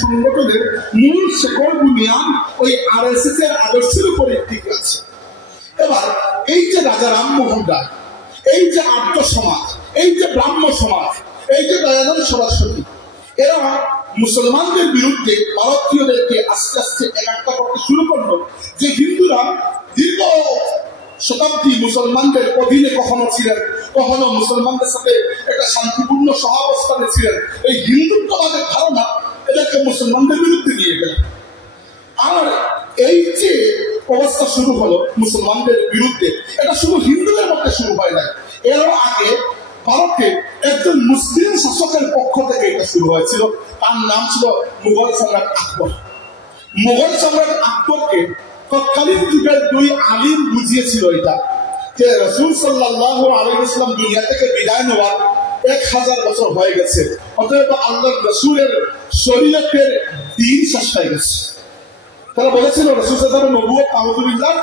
সংগঠনের মূল শেকড় বুনিয়াদ ওই RSS এর আদর্শের উপরে টিকে আছে। এবার এই যে রাজা রামমোহন রায়, এই যে আর্য সমাজ, এই যে ব্রাহ্ম সমাজ, এই যে দয়ানন্দ সরস্বতী, এরা মুসলমানদের বিরুদ্ধে ভারতীয়দেরকে আস্তে আস্তে একাত্তা করতে শুরু করলো যে হিন্দুরা দীর্ঘ শতাব্দী মুসলমানদের অধীনে কখনো ছিলেন, কখনো মুসলমানদের সাথে একটা শান্তিপূর্ণ সহাবস্থানে ছিলেন। এই হিন্দুত্ববাদের ধারণা এদেরকে মুসলমানদের বিরুদ্ধে নিয়ে গেল। আর এই যে অবস্থা শুরু হলো মুসলমানদের বিরুদ্ধে, এটা শুধু হিন্দুদের মধ্যে শুরু হয় নাই, এরও আগে ভারতে একজন মুসলিম শাসকের পক্ষ থেকে এটা শুরু হয়েছিল। তার নাম ছিল মুঘল সম্রাট আকবর। মুঘল সম্রাট আকবরকে তৎকালীন যুগের দুই আলিম বুঝিয়েছিল এটা যে রাসূল সাল্লাল্লাহু আলাইহি ওয়াসাল্লাম দুনিয়া থেকে বিদায় নেওয়ার 1000 বছর হয়ে গেছে, অতএব আল্লাহর রাসূলের শরীয়তের দিন শেষ হয়ে গেছে। তারা বলেছিল রাসূল সাল্লাল্লাহু আলাইহি ওয়াসাল্লামের নবুয়ত আলহামদুলিল্লাহ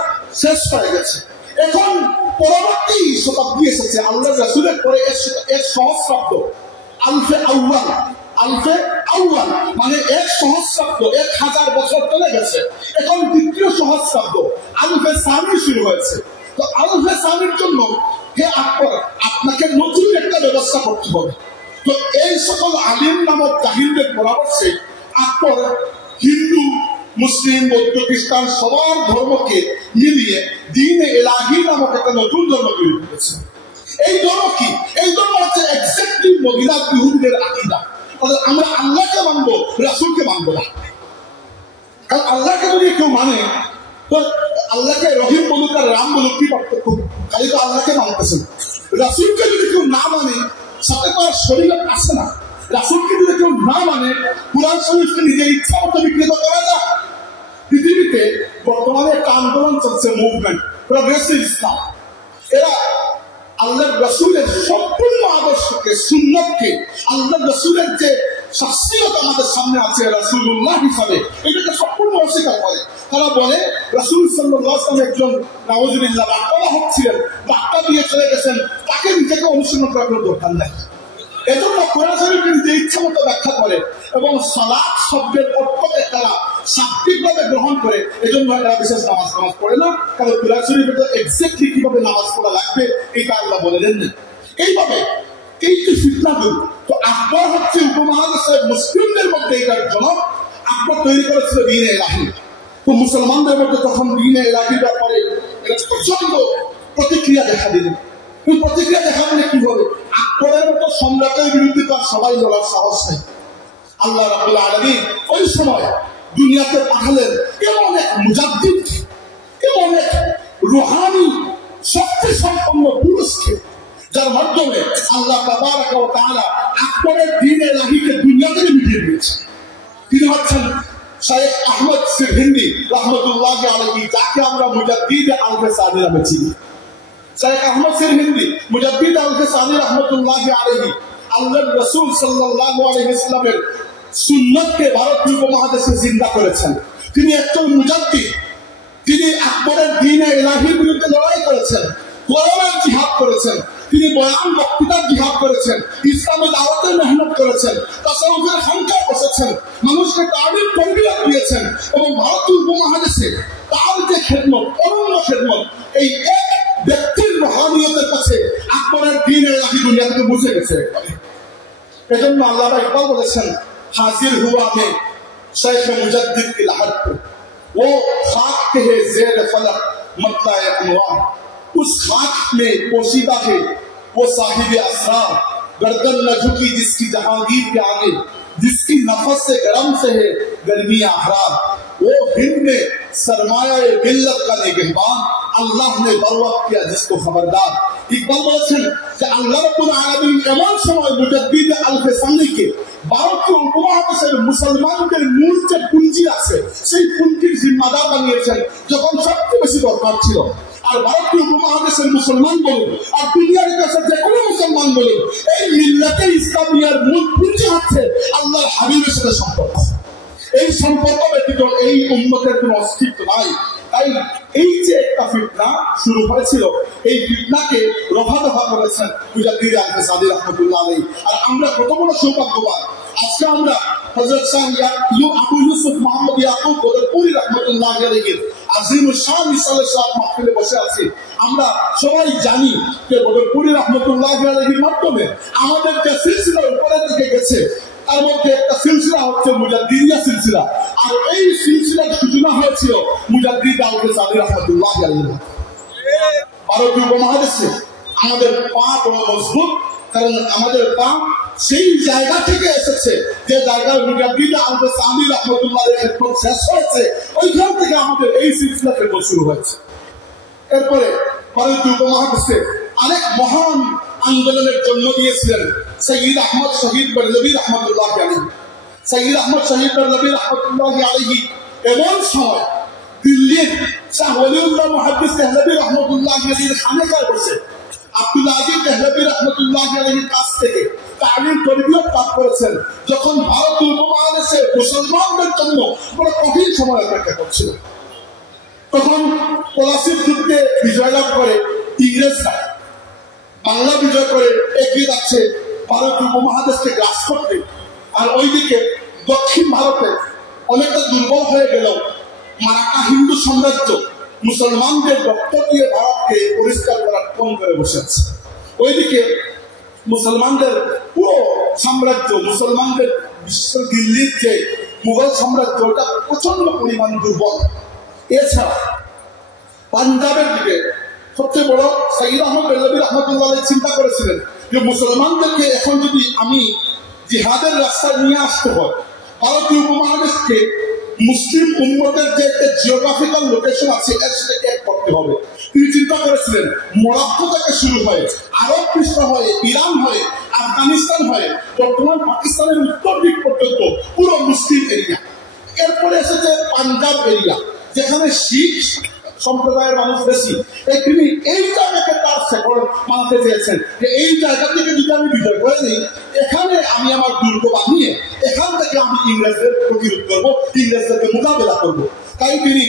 শেষ হয়ে গেছে। এখন পরবর্তী শতাব্দী এসেছে, আল্লাহর রাসূলের পরে এক সহস্রাব্দ আলফে আউয়াল, আলফে আউয়াল মানে এক সহস্রাব্দ, 1000 বছর চলে গেছে। এখন দ্বিতীয় সহস্রাব্দ আলফে সানি শুরু হয়েছে। তো আলফে সানির জন্য হে আকবর, আপনাকে নতুন একটা ব্যবস্থা করতে হবে। তো এই সকল আলিম নামক জাহিলদের পরামর্শে আকবর হিন্দু, মুসলিম, বৌদ্ধ, খ্রিস্টান সবার ধর্মকে মিলিয়ে দ্বীন-এ ইলাহি নামক একটা নতুন ধর্ম তৈরি করেছে। এই ধর্ম কি? এই ধর্ম হচ্ছে এক্স্যাক্টলি মদিনার ইহুদিদের আকীদা। আমরা আল্লাহকে মানবো, রাসূলকে মানবো না। কারণ আল্লাহকে যদি কেউ মানে, তো আল্লাহকে রহিম বলুক আর রাম বলুক, কি পার্থক্য? খালি তো আল্লাহকে মানতেছেন। রাসূলকে যদি কেউ না মানে, সাথে তো আর শরীয়ত আসে না। রাসূলকে যদি কেউ না মানে, কুরআন শরীফকে নিজের ইচ্ছা মতো বিকৃত করা যায়। পৃথিবীতে বর্তমানে একটা আন্দোলন চলছে, মুভমেন্ট, প্রগ্রেসিভ ইসলাম। এরা আল্লাহর রাসূলের সম্পূর্ণ আদর্শকে, সুন্নতকে, আল্লাহর রাসূলের যে শাস্ত্রীয়তা আমাদের সামনে আছে রাসূলুল্লাহ হিসাবে, এটাকে সম্পূর্ণ অস্বীকার করে। তারা বলে রাসূল সাল্লাল্লাহু আলাইহি ওয়াসাল্লাম একজন নাউযুবিল্লাহ বাক্যবাহক ছিলেন, বাক্য দিয়ে চলে গেছেন, তাকে নিজেকে অনুসরণ করার কোনো দরকার নাই। এজন্য কোরআন শরীফকে নিজের ইচ্ছা মতো ব্যাখ্যা করে এবং সালাত শব্দের অর্থকে তারা শাব্দিকভাবে গ্রহণ করে। এজন্য এরা বিশেষ নামাজ পড়ে না, কারণ কোরআন শরীফে তো এক্স্যাক্টলি কিভাবে নামাজ পড়া লাগবে এটা আল্লাহ বলে দেন। এইভাবে এই যে ফিতনাগুলো, তো আকবর হচ্ছে উপমহাদেশের মুসলিমদের মধ্যে এটার জনক। আকবর তৈরি করেছিল দ্বীন-এ ইলাহি। তো মুসলমানদের মধ্যে তখন দ্বীন-এ ইলাহির ব্যাপারে এটা প্রচন্ড প্রতিক্রিয়া দেখা দিল। এই প্রতিক্রিয়া দেখা দিলে কি হবে? আকবরের মতো সম্রাটের বিরুদ্ধে তার সবাই লড়ার সাহস নেই। আল্লাহ রাব্বুল আলামিন ওই সময় দুনিয়াতে পাঠালেন এমন এক মুজাদ্দিদ, এমন এক রুহানি শক্তি সম্পন্ন পুরুষকে, যার মাধ্যমে আল্লাহ তাবারাক ওয়া তাআলা আকবরের দ্বীন-এ ইলাহিকে দুনিয়া থেকে মিটিয়ে দিয়েছে। তিনি হচ্ছেন শাইখ আহমদ সিরহিন্দি রাহমাতুল্লাহি আলাইহি, যাকে আমরা মুজাদ্দিদ আলফে সানি নামে চিনি। শাইখ আহমদ সিরহিন্দি মুজাদ্দিদ আলফে সানি রাহমাতুল্লাহি আলাইহি আল্লাহর রাসূল সাল্লাল্লাহু আলাইহি ওয়াসাল্লামের সুন্নতকে ভারতীয় উপমহাদেশে জিন্দা করেছেন। তিনি একজন মুজাদ্দিদ, তিনি আকবরের দ্বীন-এ ইলাহির বিরুদ্ধে লড়াই করেছেন, কোরআনের জিহাদ করেছেন, তিনি বয়ান বক্তৃতার জিহাদ করেছেন, ইসলামের দাওয়াতের মেহনত করেছেন, তাসাউফের খানকা বসেছেন, মানুষকে তালিম তরবিয়ত দিয়েছেন এবং ভারতীয় উপমহাদেশে তার যে খেদমত, অনন্য খেদমত, এই এক ব্যক্তির রুহানিয়তের কাছে আকবরের দ্বীন-এ ইলাহি দুনিয়া থেকে মুছে গেছে। এজন্য আল্লামা ইকবাল বলেছেন, हाजिर हुआ मैं शेख मुजद्दिद की लहर पे, वो खाक के है ज़ेर फलक मतला अनवार, उस खाक में पोशीदा है वो साहिब असरार, गर्दन न झुकी जिसकी जहांगीर के आगे, जिसकी नफस से गरम से है गर्मी अहरार, वो हिंद में सरमाया मिल्लत का निगहबान, अल्लाह ने बरवक्त किया जिसको खबरदार। इकबाल বলেছেন যে আল্লাহ রাব্বুল আলামিন এমন সময় মুজাদ্দিদ আলফে সানিকে ভারতীয় উপমহাদেশের মুসলমানদের মূল যে পুঁজি আছে সেই পুঁজির জিম্মাদার বানিয়েছেন যখন সবচেয়ে বেশি দরকার ছিল। আর ভারতীয় উপমহাদেশের মুসলমান বলুন আর দুনিয়ার কাছে যে কোনো মুসলমান বলুন, এই মিল্লাতে ইসলামিয়ার মূল পুঁজি হচ্ছে আল্লাহর হাবিবের সাথে সম্পর্ক। এই সম্পর্ক ব্যতীত এই উম্মতের কোনো অস্তিত্ব নাই। তাই এই যে একটা ফিতনা শুরু হয়েছিল, এই ফিতনাকে রফা দফা করেছেন মুজাদ্দিদ আলফে সানি রাহমাতুল্লাহ আলাইহি। আর আমরা কত বড় সৌভাগ্যবান, আজকে আমরা হযরত শাহ আবু ইউসুফ মুহাম্মদ ইয়াকুব বদরপুরি রাহমাতুল্লাহ আলাইহি আজিমুল শান ইসালে সাহেব মাহফিলে বসে আছে। আমরা সবাই জানি যে বদরপুরি রাহমাতুল্লাহ আলাইহির মাধ্যমে আমাদের যে সিলসিলা উপরের দিকে গেছে তার মধ্যে একটা সিলসিলা হচ্ছে মুজাদ্দিদিয়া সিলসিলা, আর এই সিলসিলার সূচনা হয়েছিল মুজাদ্দিদ আউলিয়া সাদি রাহমাতুল্লাহ আলাইহি। ভারতীয় উপমহাদেশে আমাদের পা বড় মজবুত, কারণ আমাদের পা সেই জায়গা থেকে এসেছে যে জায়গায় মুজাদ্দিদ আউলিয়া সাদি রাহমাতুল্লাহ আলাইহির খেদমত শেষ হয়েছে, ওইখান থেকে আমাদের এই সিলসিলা খেদমত শুরু হয়েছে। এরপরে ভারতীয় উপমহাদেশে আরেক মহান আন্দোলনের জন্ম দিয়েছিলেন সৈয়দ আহমদ শহীদ বেরলভী রহমতুল্লাহ আলাইহি। সৈয়দ আহমদ শহীদ বেরলভী রহমতুল্লাহ আলাইহি এমন সময় দিল্লির শাহ ওলিউল্লাহ মুহাদ্দিস দেহলভী রহমতুল্লাহ আলাইহির খানেকায় বসে আব্দুল আজিজ দেহলভী রহমতুল্লাহ আলাইহির কাছ থেকে তালিম তরবিয়ত লাভ করেছেন, যখন ভারতীয় উপমহাদেশে মুসলমানদের জন্য বড় কঠিন সময় অপেক্ষা করছিল। তখন পলাশির যুদ্ধে বিজয় লাভ করে ইংরেজরা, বাংলা বিজয় করে এগিয়ে যাচ্ছে ভারতীয় উপমহাদেশকে গ্রাস করতে। আর ওইদিকে দক্ষিণ ভারতে অনেকটা দুর্বল হয়ে গেল মারাঠা হিন্দু সাম্রাজ্য মুসলমানদের রক্ত দিয়ে ভারতকে পরিষ্কার করার কম করে বসে আছে। ওইদিকে মুসলমানদের পুরো সাম্রাজ্য, মুসলমানদের বিশেষ করে দিল্লির যে মুঘল সাম্রাজ্য, ওটা প্রচন্ড পরিমাণ দুর্বল। এছাড়া পাঞ্জাবের দিকে সবচেয়ে বড় সৈয়দ আহমদ বেরলভী রহমতুল্লাহ আলাইহি চিন্তা করেছিলেন যে মুসলমানদেরকে এখন যদি আমি জিহাদের রাস্তায় নিয়ে আসতে হয়, ভারতীয় উপমহাদেশকে মুসলিম উম্মতের যে একটা জিওগ্রাফিক্যাল লোকেশন আছে এর সাথে এক করতে হবে। তিনি চিন্তা করেছিলেন মরক্কো থেকে শুরু হয়ে আরব পৃষ্ঠ হয়ে ইরান হয়ে আফগানিস্তান হয়ে বর্তমান পাকিস্তানের উত্তর দিক পর্যন্ত পুরো মুসলিম এরিয়া। এরপরে এসেছে পাঞ্জাব এরিয়া, যেখানে শিখ সম্প্রদায়ের মানুষ বেশি। তিনি এই জায়গাকে তার শেকড় মানতে চেয়েছেন যে এই জায়গা থেকে যদি আমি বিজয় করে নিই, এখানে আমি আমার দুর্গ বানিয়ে এখান থেকে আমি ইংরেজদের প্রতিরোধ করবো, ইংরেজদেরকে মোকাবেলা করবো। তাই তিনি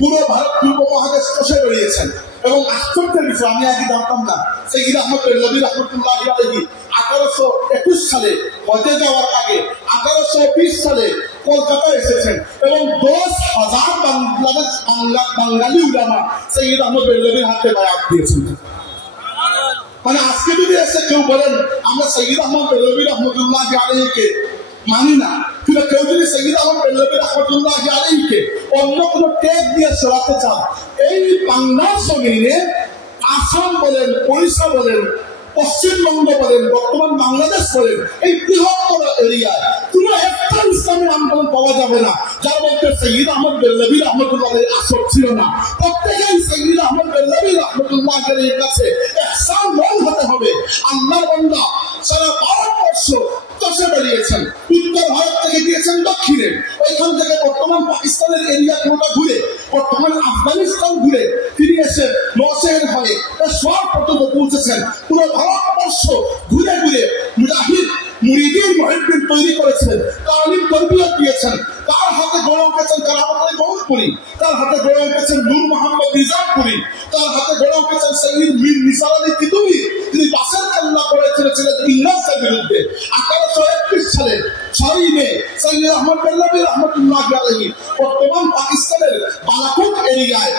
পুরো ভারতীয় উপমহাদেশ কষে বেরিয়েছেন। এবং আশ্চর্যের বিষয়, আমি আগে জানতাম না, সৈয়দ আহমদ বেরলভী রহমতুল্লাহ আলাইহি 1821 সালে হজে যাওয়ার আগে 1820 সালে কলকাতায় এসেছেন এবং 10,000 বাঙালি উলামা সৈয়দ আহমদ বেরলভীর হাতে বায়াত দিয়েছেন। মানে আজকে যদি এসে কেউ বলেন আমরা সৈয়দ আহমদ বেরলভী রহমতুল্লাহ আলাইহিকে মানি না, কিন্তু কেউ যদি সৈয়দ আহমদ বেরলভী রহমতুল্লাহ আলাইহিকে অন্য কোনো ট্যাগ দিয়ে সরাতে চান, এই বাংলার জমিনে আসাম বলেন, ওড়িশা বলেন, পশ্চিমবঙ্গ বলেন, বর্তমান বাংলাদেশ বলেন, এই বৃহত্তর এরিয়ায় কোন একটা ইসলামী আন্দোলন পাওয়া যাবে না যার মধ্যে সৈয়দ আহমদ বেরলভী রহমতুল্লাহ আসর ছিল না। প্রত্যেকেই সৈয়দ আহমদ বেরলভী রহমতুল্লাহ এর কাছে ইহসান মন হতে হবে। আল্লাহর বান্দা সারা ভারতবর্ষ চষে বেরিয়েছেন, উত্তর ভারত থেকে গিয়েছেন দক্ষিণে, ওইখান থেকে বর্তমান পাকিস্তানের এরিয়া পুরোটা ঘুরে, বর্তমান আফগানিস্তান ঘুরে তিনি এসে নরসেহের হয়ে সব পর্যন্ত পৌঁছেছেন। পুরো ভারতবর্ষ ঘুরে ঘুরে মুজাহিদ মুরিদিন মুহিব্বিন তৈরি করেছিলেন, তালিম তরবিয়ত দিয়েছেন। তার হাতে গড়ে উঠেছেন কারামতুল গৌরপুরী, তার হাতে গড়ে উঠেছেন নূর মোহাম্মদ নিজামপুরী, তার হাতে গড়ে উঠেছেন সৈয়দ মীর নিসার আলী তিতুমী। তিনি বাসের কাল্লা করে চলেছিলেন ইংরেজদের বিরুদ্ধে। 1831 সালে 6 মে সৈয়দ আহমদ বেরলভী রহমতুল্লাহ আলাইহি বর্তমান পাকিস্তানের বালাকোট এরিয়ায়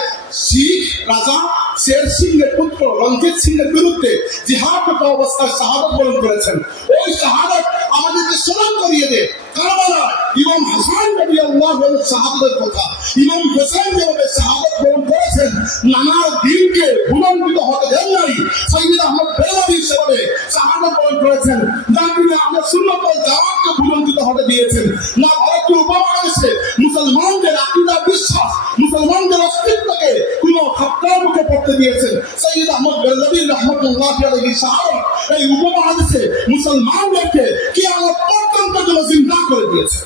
শিখ রাজা শের সিং এর পুত্র রঞ্জিত সিং এর বিরুদ্ধে জিহাদরত অবস্থায় শাহাদত বরণ করেছেন। ওই শাহাদত আমাদেরকে স্মরণ করিয়ে দেয় কারবালা ইমাম হাসান রাদিয়াল্লাহু আনহু শাহাদতের কথা। ইমাম হোসেন যেভাবে শাহাদত বরণ করেছেন, নানা দিনকে ভুলম্বিত হতে দেন নাই, সৈয়দ আহমদ বেরলভী সেভাবে শাহাদত বরণ করেছেন। যা তিনি আহলে সুন্নাত ওয়াল জামাতকে ভুলম্বিত হতে দিয়েছেন না। ভারতীয় উপমহাদেশে মুসলমানদের আকীদা, বিশ্বাস, মুসলমানদের অস্তিত্বকে কোন খাপটার মুখে পড়তে দিয়েছেন। সৈয়দ আহমদ বেরলভী রহমতুল্লাহ আলাইহি সাহাব এই উপমহাদেশে মুসলমানদেরকে কিয়ামত পর্যন্ত জন্য জিন্দা করে দিয়েছে।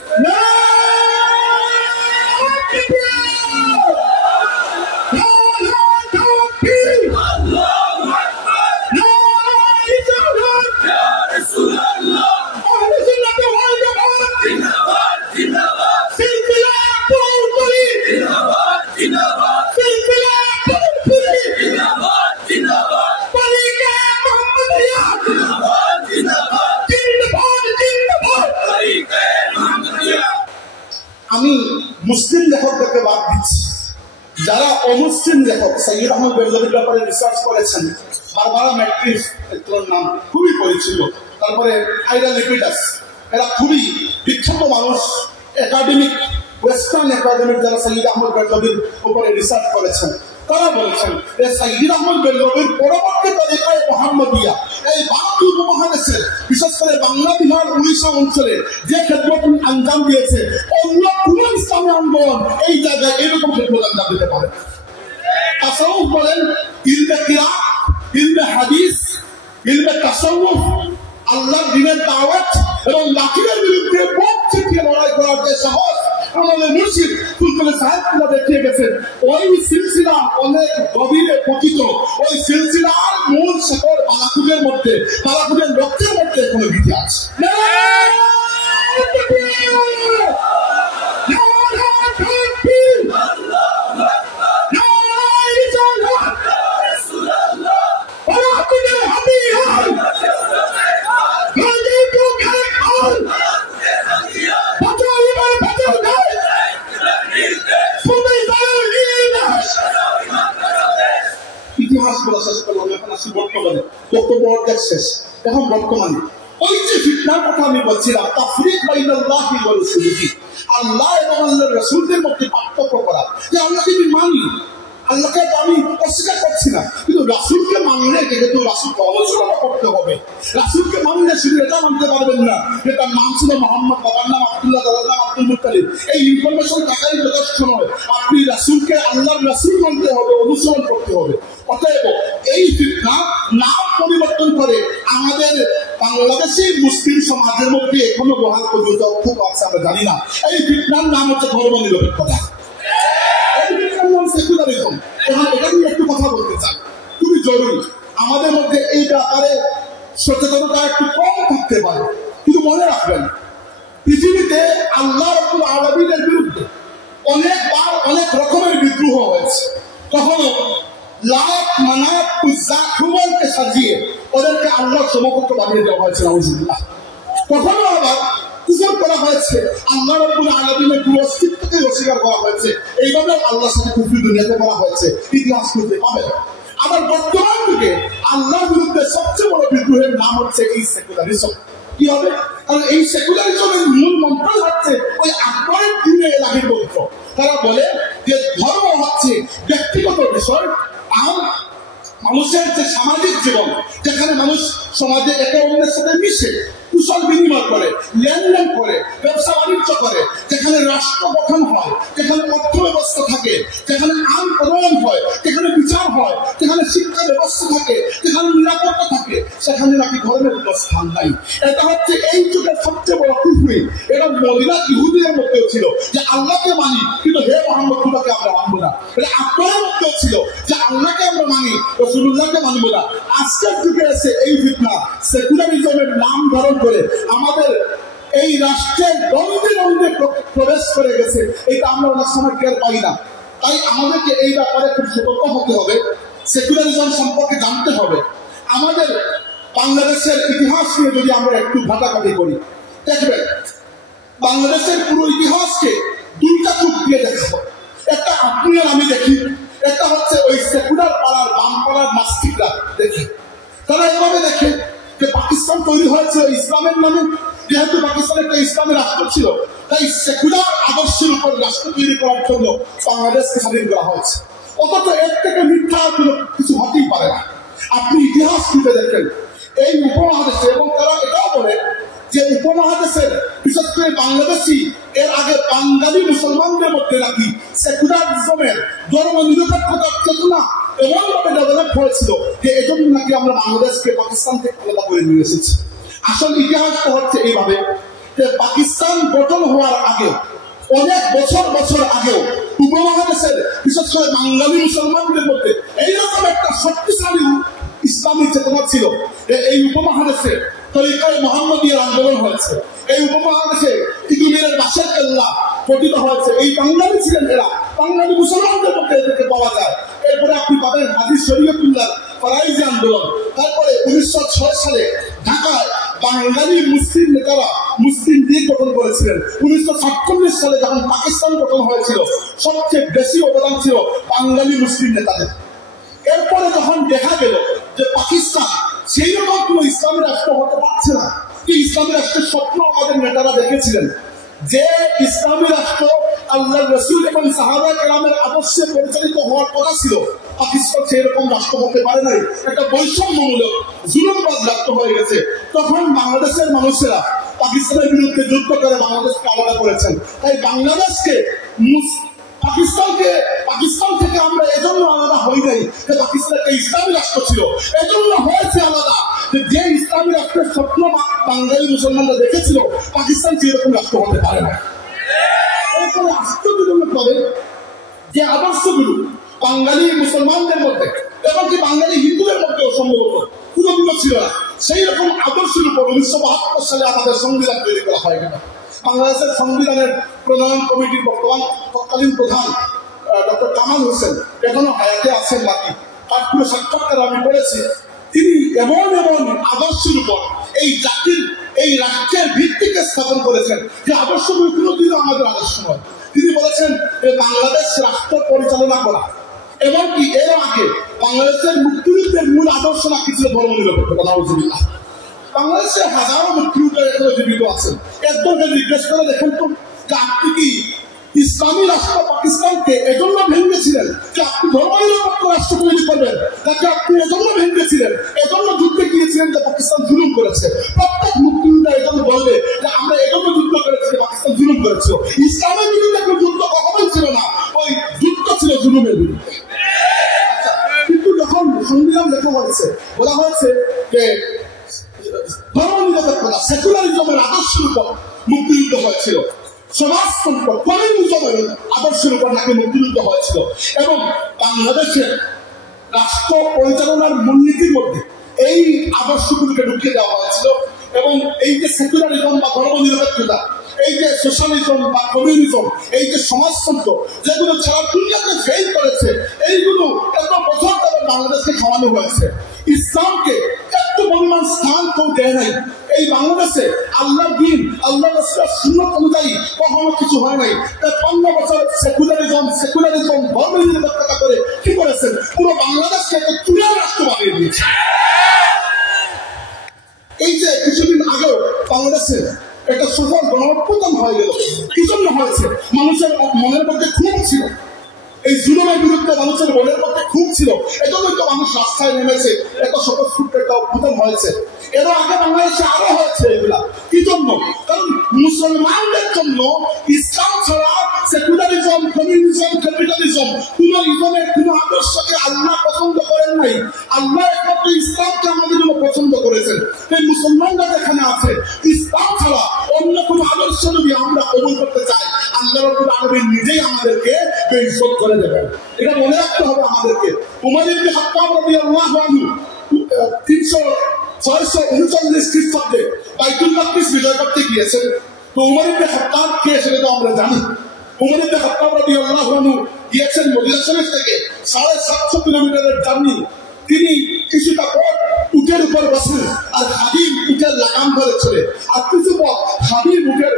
আমি মুসলিম লেখকদেরকে বাদ দিচ্ছি, যারা অমুসলিম লেখক সৈয়দ আহমদ বেরলভীর ব্যাপারে রিসার্চ করেছেন, বারবারা ম্যাট্রিস নাম খুবই পরিচিত, তারপরে আইরা লিপিডাস, এরা খুবই বিখ্যাত মানুষ, একাডেমিক, ওয়েস্টার্ন একাডেমিক যারা সৈয়দ আহমদ বেরলভীর উপরে রিসার্চ করেছেন, তারা বলেছেন যে সৈয়দ আহমদ বেরলভীর পরবর্তী তরিকায়ে মুহাম্মদিয়া এই বাংলা উপমহাদেশের বিশেষ করে বাংলা, বিহার, উড়িষ্যা অঞ্চলে যে খেদমত আঞ্জাম দিয়েছে, অন্য কোন ইসলামী আন্দোলন এই জায়গায় এরকম খেদমত আঞ্জাম দিতে পারে। তাসাউফ বলেন, ইলমে কিরাত, ইলমে হাদিস, ইলমে তাসাউফ, আল্লাহর দ্বীনের দাওয়াত এবং বাকিদের বিরুদ্ধে বুক চিতিয়ে লড়াই করার যে সাহস আমাদের মুর্শিদ ফুলতলে সাহেবরা দেখিয়ে গেছেন, ওই সিলসিলা অনেক গভীরে পতিত, ওই সিলসিলার মূল শেকড় বালাকুটের মধ্যে, বালাকুটের রক্তের মধ্যে এখনো বিধি আছে। ইতিহাস বলা শেষ করলাম, এখন আসি বর্তমানে, বক্তব্য অর্ধেক শেষ। এখন বর্তমানে ওই যে ফিতনার কথা আমি বলছিলাম, তাফরিক বাইনাল্লাহি ওয়া রাসূলিহি, আল্লাহ এবং আল্লাহর রাসূলদের মধ্যে পার্থক্য করা, যে আল্লাহকে আমি মানি, আল্লাহকে আমি অস্বীকার করছি না, কিন্তু রাসূলকে মানলে যেহেতু রাসূলকে অনুসরণ করতে হবে, রাসূলকে মানলে শুধু এটা মানতে পারবেন না যে তার নাম ছিল মোহাম্মদ, বাবার নাম আব্দুল্লাহ, দাদার নাম আব্দুল মুত্তালিব, এই ইনফরমেশন থাকাই যথেষ্ট নয়। আপনি রাসূলকে আল্লাহর রাসূল মানতে হবে, অনুসরণ করতে হবে। অতএব এই ফিতনা নাম পরিবর্তন করে আমাদের বাংলাদেশি মুসলিম সমাজের মধ্যে এখনো বহাল পর্যন্ত খুব আছে, আমরা জানি না। এই ফিতনার নাম হচ্ছে ধর্ম নিরপেক্ষতা, এই ফিতনার নাম সেকুলারিজম। এখন এটা নিয়ে একটু কথা বলতে চাই, খুবই জরুরি। আমাদের মধ্যে এই ব্যাপারে সচেতনতা একটু কম থাকতে পারে, কিন্তু মনে রাখবেন পৃথিবীতে আল্লাহ রাব্বুল আলামিনের বিরুদ্ধে অনেকবার অনেক রকমের বিদ্রোহ হয়েছে। কখনো লাত, মানাত, উজ্জা, হুবলকে সাজিয়ে ওদেরকে আল্লাহর সমকক্ষ বানিয়ে দেওয়া হয়েছে, নাউজুবিল্লাহ। কখনো আবার কুফর করা হয়েছে, আল্লাহ রাব্বুল আলামিনের পুরো অস্তিত্বকে অস্বীকার করা হয়েছে, এইভাবে আল্লাহর সাথে কুফরি দুনিয়াতে করা হয়েছে, ইতিহাস খুঁজতে পাবেন। আবার বর্তমান যুগে আল্লাহর বিরুদ্ধে সবচেয়ে বড় বিদ্রোহের নাম হচ্ছে এই সেকুলারিজম। কি হবে? কারণ এই সেকুলারিজমের মূল মন্ত্র হচ্ছে ওই আকবরের দিনে এলাহির মন্ত্র। তারা বলে যে ধর্ম হচ্ছে ব্যক্তিগত বিষয়, আর মানুষের যে সামাজিক জীবন, যেখানে মানুষ সমাজে একে অন্যের সাথে মিশে, কুশল বিনিময় করে, লেনদেন করে, ব্যবসা বাণিজ্য করে, যেখানে রাষ্ট্র গঠন হয়, যেখানে অর্থ ব্যবস্থা থাকে, যেখানে আইন প্রণয়ন হয়, যেখানে বিচার হয়, যেখানে শিক্ষা ব্যবস্থা থাকে, যেখানে নিরাপত্তা থাকে, সেখানে নাকি ধর্মের কোনো স্থান নাই। এটা হচ্ছে এই যুগের সবচেয়ে বড় কুফরি। এটা মদিনা ইহুদিদের মধ্যেও ছিল যে আল্লাহকে মানি, কিন্তু হে মুহাম্মদ তোমাকে আমরা মানবো না। এটা আপনার মধ্যেও ছিল যে আল্লাহকে আমরা মানি, রাসূলুল্লাহকে মানবো না। আজকের যুগে এসে এই ফিতনা সেকুলারিজমের নাম ধারণ করে আমাদের এই রাষ্ট্রের দ্বন্দ্বে দ্বন্দ্বে প্রবেশ করে গেছে, এটা আমরা অনেক সময় টের পাই না। তাই আমাদেরকে এই ব্যাপারে খুব সতর্ক হতে হবে, সেকুলারিজম সম্পর্কে জানতে হবে। আমাদের বাংলাদেশের ইতিহাস নিয়ে যদি আমরা একটু ঘাটাঘাটি করি, দেখবেন বাংলাদেশের পুরো ইতিহাসকে দুইটা চোখ দিয়ে দেখা হয়। একটা আপনি আর আমি দেখি, একটা হচ্ছে ওই সেকুলার পাড়ার বাম পাড়ার নাস্তিকরা দেখে। তারা এভাবে দেখে যে পাকিস্তান তৈরি হয়েছে ইসলামের নামে, যেহেতু পাকিস্তান একটা ইসলামের রাষ্ট্র ছিল, তাই সেকুলার আদর্শের উপর রাষ্ট্র তৈরি করার জন্য বাংলাদেশকে স্বাধীন করা হয়েছে। অথচ এর থেকে মিথ্যা কিছু হতেই পারে না। আপনি ইতিহাস খুঁজে দেখেন এই উপমহাদেশে, এবং তারা এটাও বলে যে উপমহাদেশের বিশেষ করে বাংলাদেশি এর আগে বাঙালি মুসলমানদের মধ্যে নাকি সেকুলারিজমের ধর্ম নিরপেক্ষতার চেতনা এমনভাবে ডেভেলপ হয়েছিল যে এজন্য নাকি আমরা বাংলাদেশকে পাকিস্তান থেকে আলাদা করে নিয়ে এসেছি। আসল ইতিহাসটা হচ্ছে এইভাবে যে পাকিস্তান গঠন হওয়ার আগে, অনেক বছর আগেও উপমহাদেশের বিশেষ করে বাঙালি মুসলমানদের মধ্যে এইরকম একটা শক্তিশালী ইসলামী চেতনা ছিল যে এই উপমহাদেশে তরিকায়ে মুহাম্মদিয়ার আন্দোলন হয়েছে, এই উপমহাদেশে তিতুমিরের বাসের কেল্লা পতিত হয়েছে। এই বাঙালি ছিলেন এরা, বাঙালি মুসলমানদের মধ্যে এদেরকে পাওয়া যায়। এরপরে আপনি পাবেন হাজী শরীয়তুল্লাহ ফরাইজি আন্দোলন। তারপরে 1906 সালে ঢাকায় বাঙালি মুসলিম নেতারা মুসলিম লীগ গঠন করেছিলেন। 1947 সালে যখন পাকিস্তান গঠন হয়েছিল সবচেয়ে বেশি অবদান ছিল বাঙালি মুসলিম নেতাদের। এরপরে যখন দেখা গেল যে পাকিস্তান সেই রকম কোন ইসলামী রাষ্ট্র হতে পারছে না, ইসলামী রাষ্ট্রের স্বপ্ন আমাদের নেতারা দেখেছিলেন, যে ইসলামী রাষ্ট্র আল্লাহ রসুল এবং সাহাবা কেরামের আদর্শে পরিচালিত হওয়ার কথা ছিল, পাকিস্তান সেই রকম রাষ্ট্র হতে পারে নাই, একটা বৈষম্যমূলক জুলুমবাজ রাষ্ট্র হয়ে গেছে। তখন বাংলাদেশের মানুষেরা পাকিস্তানের বিরুদ্ধে যুদ্ধ করে বাংলাদেশকে আলাদা করেছেন। তাই বাংলাদেশকে পাকিস্তান থেকে আমরা এজন্য আলাদা হই নাই যে পাকিস্তান একটা ইসলামী রাষ্ট্র ছিল, এজন্য হয়েছে আলাদা যে ইসলামী রাষ্ট্রের স্বপ্ন বাঙালি মুসলমানরা দেখেছিল, পাকিস্তান সেরকম রাষ্ট্র হতে পারে না। এরপরে আশ্চর্যজনক ভাবে যে আদর্শগুলো বাঙালি মুসলমানদের মধ্যে এমনকি বাঙালি হিন্দুদের মধ্যেও সম্ভবত কোনোদিনও ছিল না, সেই রকম আদর্শের উপর 1972 সালে আমাদের সংবিধান তৈরি করা হয়। কেন বাংলাদেশের সংবিধানের প্রণয়ন কমিটির বর্তমান তৎকালীন প্রধান ডক্টর কামাল হোসেন এখনো হায়াতে আছেন নাকি, তার পুরো সাক্ষাৎকার আমি পড়েছি। তিনি এমন এমন আদর্শের উপর এই জাতির এই রাষ্ট্রের ভিত্তিকে স্থাপন করেছেন যে আদর্শগুলো কোনোদিনও আমাদের আদর্শ নয়। তিনি বলেছেন যে বাংলাদেশ রাষ্ট্র পরিচালনা করা, এমনকি এর আগে বাংলাদেশের মুক্তিযুদ্ধের মূল আদর্শ নাকি ছিল ধর্মনিরপেক্ষতা। নাউজুবিল্লাহ, বাংলাদেশের হাজারো মুক্তিযুদ্ধ এখনো জীবিত আছেন। একজনকে জিজ্ঞেস করে দেখেন তো যে আপনি কি ইসলামী রাষ্ট্র পাকিস্তানকে এজন্য ভেঙেছিলেন যে আপনি ধর্মনিরপেক্ষ রাষ্ট্র তৈরি করবেন, তাকে আপনি এজন্য ভেঙেছিলেন, এজন্য যুদ্ধে গিয়েছিলেন যে পাকিস্তান জুলুম করেছে। প্রত্যেক মুক্তিযোদ্ধা এজন্য বলবে যে আমরা এজন্য যুদ্ধ করেছি যে পাকিস্তান জুলুম করেছিল। ইসলামের বিরুদ্ধে কোনো যুদ্ধ কখনোই ছিল না, ওই যুদ্ধ ছিল জুলুমের বিরুদ্ধে। কিন্তু যখন সংবিধান লেখা হয়েছে, বলা হয়েছে যে ধর্মনিরপেক্ষতা সেকুলারিজমের আদর্শের উপর মুক্তিযুদ্ধ হয়েছিল, সমাজতন্ত্র কমিউনিজমের আদর্শের উপর নাকি মুক্তিযুদ্ধ হয়েছিল, এবং বাংলাদেশের রাষ্ট্র পরিচালনার মূলনীতির মধ্যে এই আদর্শগুলিকে ঢুকিয়ে দেওয়া হয়েছিল। এবং এই যে সেকুলারিজম বা ধর্মনিরপেক্ষতা, এই যে সোশ্যালিজম বা কমিউনিজম, এই যে সমাজতন্ত্র যেগুলো সারা দুনিয়াতে ফেল করেছে, এইগুলো এত বছর ধরে বাংলাদেশকে খাওয়ানো হয়েছে। ইসলামকে একটু পরিমাণ স্থান কেউ দেয় নাই। এই বাংলাদেশে আল্লাহর দিন, আল্লাহ রাসূলের সুন্নাত অনুযায়ী কখনো কিছু হয় নাই। ৫৫ বছর সেকুলারিজম ধর্মনিরপেক্ষতা করে কি করেছেন, পুরো বাংলাদেশকে একটা চূড়া রাষ্ট্র বানিয়ে দিয়েছে। এই যে কিছুদিন আগেও বাংলাদেশে একটা সফল গণঅভ্যুত্থান হয়ে গেল, কি জন্য হয়েছে? মানুষের মনের মধ্যে ক্ষোভ ছিল, এই জুলুমের বিরুদ্ধে মানুষের মনের মধ্যে ক্ষোভ ছিল, এজন্যই তো মানুষ রাস্তায় নেমেছে, এত স্বতঃস্ফূর্ত একটা অভ্যুত্থান হয়েছে। এর আগে বাংলাদেশে আরো হয়েছে এগুলা। কি জন্য? কারণ মুসলমানদের জন্য ইসলাম ছাড়া সেকুলারিজম, কমিউনিজম, ক্যাপিটালিজম কোন ইসলামের কোন আদর্শকে আল্লাহ পছন্দ করেন নাই। আল্লাহ একমাত্র ইসলামকে আমাদের জন্য পছন্দ করেছেন। এই মুসলমানরা যেখানে আছে, ইসলাম ছাড়া অন্য কোন আদর্শ যদি আমরা কবুল করতে চাই, আল্লাহ রাব্বুল আলামিন নিজেই আমাদেরকে বেইজ্জত করে দেবেন। এটা মনে রাখতে হবে আমাদেরকে। উমর ইবনে খাত্তাব রাদিয়াল্লাহু আনহু 639 খ্রিস্টাব্দে বাইতুল মাকদিস বিজয় করতে গিয়েছেন। তো উমর ইবনে খাত্তাব কে সেটা তো আমরা জানি। উমর ইবনে খাত্তাব রাদিয়াল্লাহু আনহু গিয়েছেন মদিনা শরীফ থেকে 750 কিলোমিটারের জার্নি। তিনি কিছুটা পথ উটের উপর বসেন, আর খাদিম উটের লাগাম ধরে চলে, আর কিছু পথ খাদিম উটের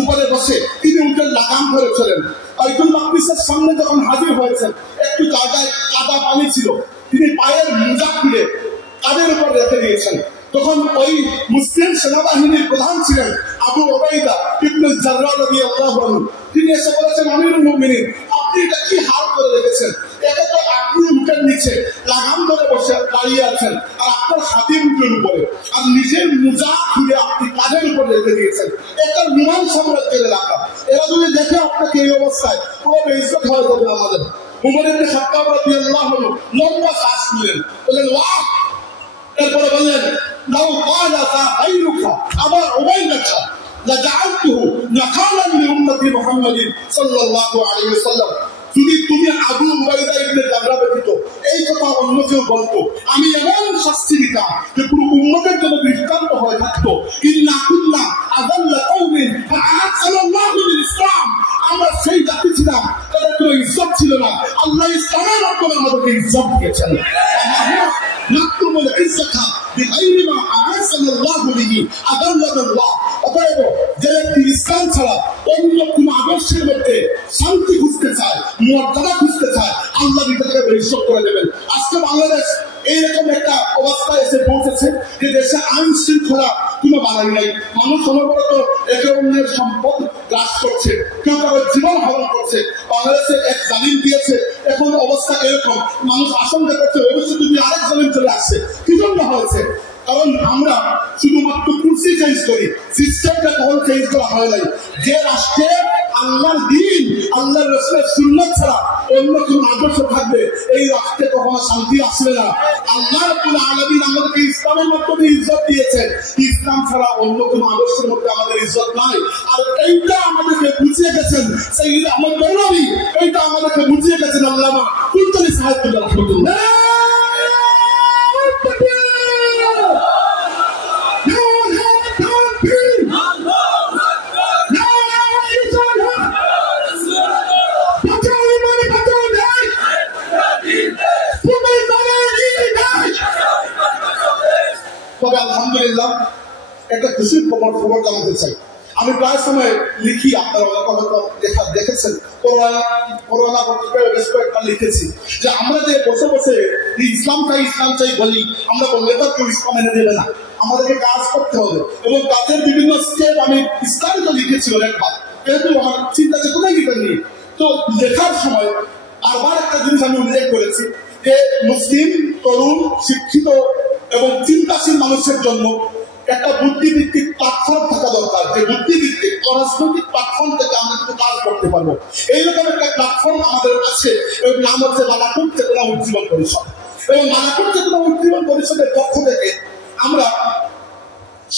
উপরে বসে তিনি উটের লাগাম ধরে চলেন। বাইতুল মাকদিসের সামনে যখন হাজির হয়েছেন, একটু জায়গায় কাদা পানি ছিল, তিনি পায়ের মোজা খুলে কাদের উপর রেখে দিয়েছেন। তখন ওই মুসলিম সেনাবাহিনীর প্রধান ছিলেন আবু ওবাইদা ইবনে জাররাহ রাদিয়াল্লাহু আনহু। তিনি এসে বলেছেন, আমিরুল মুমিনিন, আপনি এটা কি হাল করে রেখেছেন? একে তো আপনি উটের নিচে লাগাম ধরে বসে দাঁড়িয়ে আছেন, আর আপনার খাদিম উটের উপরে, আর নিজের মোজা খুলে আপনি কাঁধের উপর রেখে দিয়েছেন। এটা রোমান সাম্রাজ্যের এলাকা, এরা যদি দেখে আপনাকে এই অবস্থায়, পুরো বেইজ্জত হয়ে যাবে আমাদের। উমর ইবনে খাত্তাব রাদিয়াল্লাহু আনহু লম্বা শ্বাস নিলেন, বললেন ওয়াহ। এরপরে বললেন, লাউ ক্বালা যা গায়রুকা আবা উবাইদাতা লাজআলতুহু নাকালান লিউম্মতি মুহাম্মাদিন সাল্লাল্লাহু আলাইহি ওয়াসাল্লাম। যদি তুমি আবু উবাইদা ইবনে জাররাহ ব্যতীত এই কথা অন্য কেউ বলতো, আমি এমন শাস্তি দিতাম যে পুরো উম্মতের জন্য দৃষ্টান্ত হয়ে থাকতো। ইন্না কুল্লা আযাল্লা কওমিন ফাআসাল্লাহু লিল ইসলাম। আমরা সেই জাতি ছিলাম তাদের কোনো ইজ্জত ছিল না, আল্লাহ ইসলামের মাধ্যমে আমাদেরকে ইজ্জত দিয়েছেন। নাকতুমুল ইজ্জাতা বিগাইরি মা আ'আসাল্লাহু গুলিহি আদাল্লাহুল্লাহ। অতএব যে ব্যক্তি ইসলাম ছাড়া অন্য কোন আদর্শের মধ্যে শান্তি খুঁজতে চায়, মর্যাদা খুঁজতে চায়, আল্লাহ তাকে বেইজ্জত করে দেবেন। আজকে বাংলাদেশ এইরকম একটা অবস্থায় এসে পৌঁছেছে যে দেশে আইন শৃঙ্খলা কোনো বাড়াই নাই। মানুষ অনবরত একে অন্যের সম্পদ গ্রাস করছে, কেউ কারো জীবন হরণ করছে। বাংলাদেশে এক জালিম দিয়েছে, এখন অবস্থা এরকম, মানুষ আশঙ্কা করছে ভবিষ্যতে যদি আরেক জালিম চলে আসছে। কি জন্য হয়েছে? কারণ আমরা শুধুমাত্র কুর্সি চেঞ্জ করি, সিস্টেমটা কখন চেঞ্জ করা হয় নাই। যে রাষ্ট্রে আল্লাহর দ্বীন, আল্লাহর রাসূলের সুন্নাত ছাড়া অন্য কোন আদর্শ থাকবে, এই রাষ্ট্রে কখনো শান্তি আসবে না। আল্লাহ রাব্বুল আলামিন আমাদেরকে ইসলামের মাধ্যমে ইজ্জত দিয়েছেন, ইসলাম ছাড়া অন্য কোন আদর্শের মধ্যে আমাদের ইজ্জত নাই। আর এইটা আমাদেরকে বুঝিয়ে গেছেন সাইয়্যিদ আহমদ বেরলভী, এইটা আমাদেরকে বুঝিয়ে গেছেন আল্লামা কুলতুবি সাহেব রাহমাতুল্লাহ। তবে আলহামদুলিল্লাহ একটা খুশির খবর জানাতে চাই। আমি প্রায় সময় লিখি, আপনারা হয়তো দেখেছেন, করোনা পত্রিকায় বেশ কয়েকটা লিখেছি যে আমরা যে বসে বসে ইসলাম চাই বলি, আমরা বললে তো কেউ ইসলাম এনে দেবে না, আমাদেরকে কাজ করতে হবে। এবং কাজের বিভিন্ন স্টেপ আমি বিস্তারিত লিখেছি অনেকবার, যেহেতু আমার চিন্তা চেতনাই লিখে নিয়ে। তো লেখার সময় আবার একটা জিনিস আমি উল্লেখ করেছি যে মুসলিম তরুণ শিক্ষিত এবং চিন্তাশীল মানুষের জন্য একটা বুদ্ধিভিত্তিক প্ল্যাটফর্ম থাকা দরকার, যে বুদ্ধিভিত্তিক অরাজনৈতিক প্ল্যাটফর্ম থেকে আমরা কিন্তু কাজ করতে পারবো। এইরকম একটা প্ল্যাটফর্ম আমাদের আছে, এর নাম হচ্ছে মালাকুল চেতনা উজ্জীবন পরিষদ। এবং মালাকুল চেতনা উজ্জীবন পরিষদের পক্ষ থেকে আমরা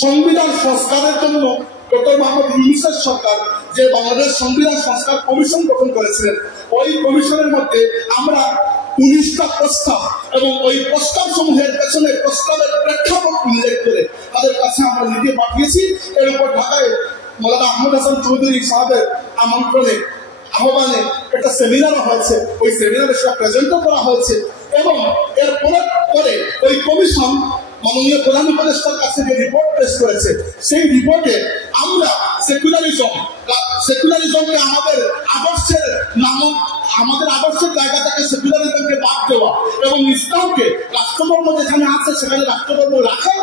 সংবিধান সংস্কারের জন্য ডক্টর মোহাম্মদ ইউনূসের সরকার যে বাংলাদেশ সংবিধান সংস্কার কমিশন গঠন করেছিলেন, ওই কমিশনের মধ্যে আমরা 19টা প্রস্তাব এবং ওই প্রস্তাব সমূহের পেছনে প্রস্তাবের প্রেক্ষাপট উল্লেখ করে তাদের কাছে আমরা লিখে পাঠিয়েছি। এর উপর ঢাকায় মৌলানা আহমদ হাসান চৌধুরী সাহেবের আমন্ত্রণে আহ্বানে একটা সেমিনারও হয়েছে, ওই সেমিনারে সেটা প্রেজেন্টও করা হয়েছে। এবং এর পরে ওই কমিশন মাননীয় প্রধান উপদেষ্টার কাছে যে রিপোর্ট পেশ করেছে, সেই রিপোর্টে আমরা সেকুলারিজমকে আমাদের আদর্শের জায়গা থেকে সেকুলারিজমকে বাদ দেওয়া এবং ইসলামকে রাষ্ট্রধর্ম যেখানে আছে সেখানে রাষ্ট্রধর্ম রাখা,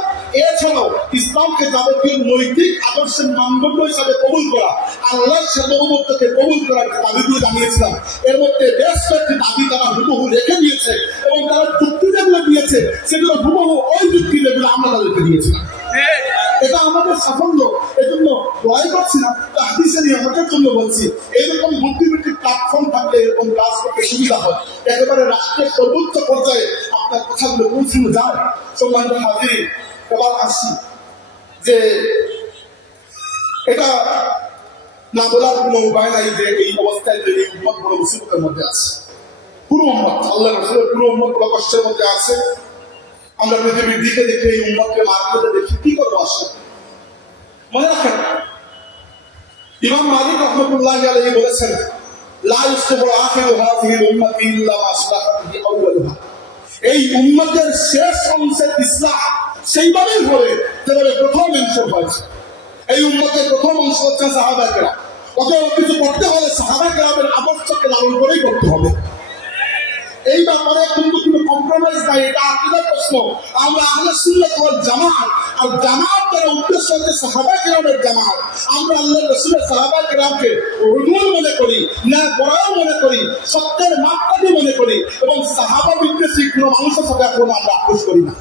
এছাড়াও ইসলামকে যাবতীয় নৈতিক আদর্শের মানদণ্ড হিসাবে কবুল করা, আল্লাহর সার্বভৌমত্বকে কবুল করার দাবিগুলো জানিয়েছিলাম। এর মধ্যে বেশ কয়েকটি দাবি তারা হুবহু রেখে দিয়েছে এবং তারা যুক্তি যেগুলো দিয়েছে সেগুলো হুবহু ওই যুক্তি যেগুলো আমরা তাদেরকে দিয়েছিলাম। এটা আমাদের সাফল্য, এজন্য ভয় করছি না, হাদিসের নিয়ামতের জন্য বলছি। এইরকম বুদ্ধিবৃত্তিক প্ল্যাটফর্ম থাকলে এরকম কাজ করতে সুবিধা হয়, একেবারে রাষ্ট্রের সর্বোচ্চ পর্যায়ে আপনার কথাগুলো পৌঁছানো যায়। সম্মানিত হাজির, এবার আসি যে এটা না বলার কোনো উপায় নাই যে এই অবস্থায় যে এই উম্মত বড় মুসিবতের মধ্যে আছে। পুরো উম্মত, আল্লাহ রাসূলের পুরো উম্মত বড় কষ্টের মধ্যে আছে। আমরা পৃথিবীর দিকে দেখে এই উম্মতকে মার্কেটে দেখি, কি করবো আসলে? মনে রাখেন, ইমাম মালিক রাহমাতুল্লাহি আলাইহি বলেছেন, লা ইসলাহু আখিরু হাযিহিল উম্মতি ইল্লা মা আসলাহা বিহি আউয়ালুহা। এই উম্মতের শেষ অংশের ইসলাহ সেইভাবেই হবে যেভাবে প্রথম অংশ হয়েছে। এই উম্মতের প্রথম অংশ হচ্ছে সাহাবায়ে কেরাম। অতএব কিছু করতে হলে সাহাবায়ে কেরামের আদর্শকে লালন করেই করতে হবে। এই ব্যাপারে কিন্তু কোনো কম্প্রোমাইজ নাই, এটা আকীদার প্রশ্ন। আমরা আহলে সুন্নাত ওয়াল জামাত, আর জামাত দ্বারা উদ্দেশ্য হচ্ছে সাহাবায়ে কেরামের জামাত। আমরা আল্লাহর রাসূলের সাহাবায়ে কেরামকে রুল মনে করি, না পরায়ণ মনে করি, সত্যের মাপকাঠি মনে করি, এবং সাহাবা বিদ্বেষী কোনো মানুষের সাথে এখন আমরা আপোষ করি না।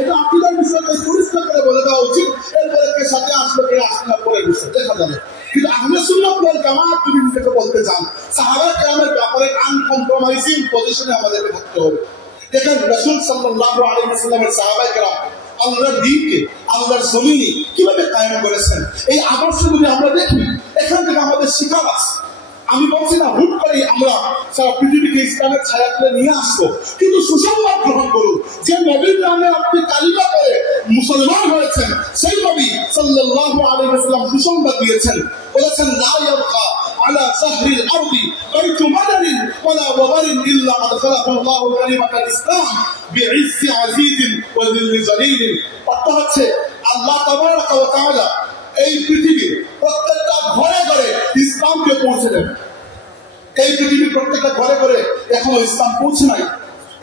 এটা আকীদার বিষয়টা পরিষ্কার করে বলে দেওয়া উচিত। এরপরে কে সাথে আসলো কে আসলো না পরের বিষয় দেখা যাবে। কিন্তু আহলে সুন্নাত ওয়াল জামাত যদি নিজেকে বলতে চান, সাহাবায়ে কেরামের ব্যাপারে আনকম্প্রোমাইজিং পজিশনে আমাদেরকে থাকতে হবে। দেখেন রাসূল সাল্লাল্লাহু আলাইহি ওয়াসাল্লামের সাহাবায়ে কেরাম আল্লাহর দ্বীনকে, আল্লাহর জমিনে কিভাবে কায়েম করেছেন, এই আদর্শগুলি আমরা দেখি। এখান থেকে আমাদের শিক্ষার আছে। আমি বলছি না হুট করে আমরা সারা পৃথিবীকে ইসলামের ছায়া তুলে নিয়ে আসবো, কিন্তু সুসংবাদ গ্রহণ করুন। যে নবীর নামে আপনি কালিমা করে মুসলমান হয়েছেন, সেই নবী সাল্লাল্লাহু আলাইহি ওয়াসাল্লাম সুসংবাদ দিয়েছেন, বলেছেন লা ইয়াবকা আলা সাহরিল আরদি বাইতু মাদারিন ولا وبر إلا أدخله الله كلمة الإسلام بعز عزيز وذل ذليل অর্থ হচ্ছে আল্লাহ তাবারক ওয়া তাআলা এই পৃথিবীর প্রত্যেকটা ঘরে ঘরে ইসলামকে পৌঁছে দেন। এই পৃথিবীর প্রত্যেকটা ঘরে ঘরে এখনো ইসলাম পৌঁছে নাই,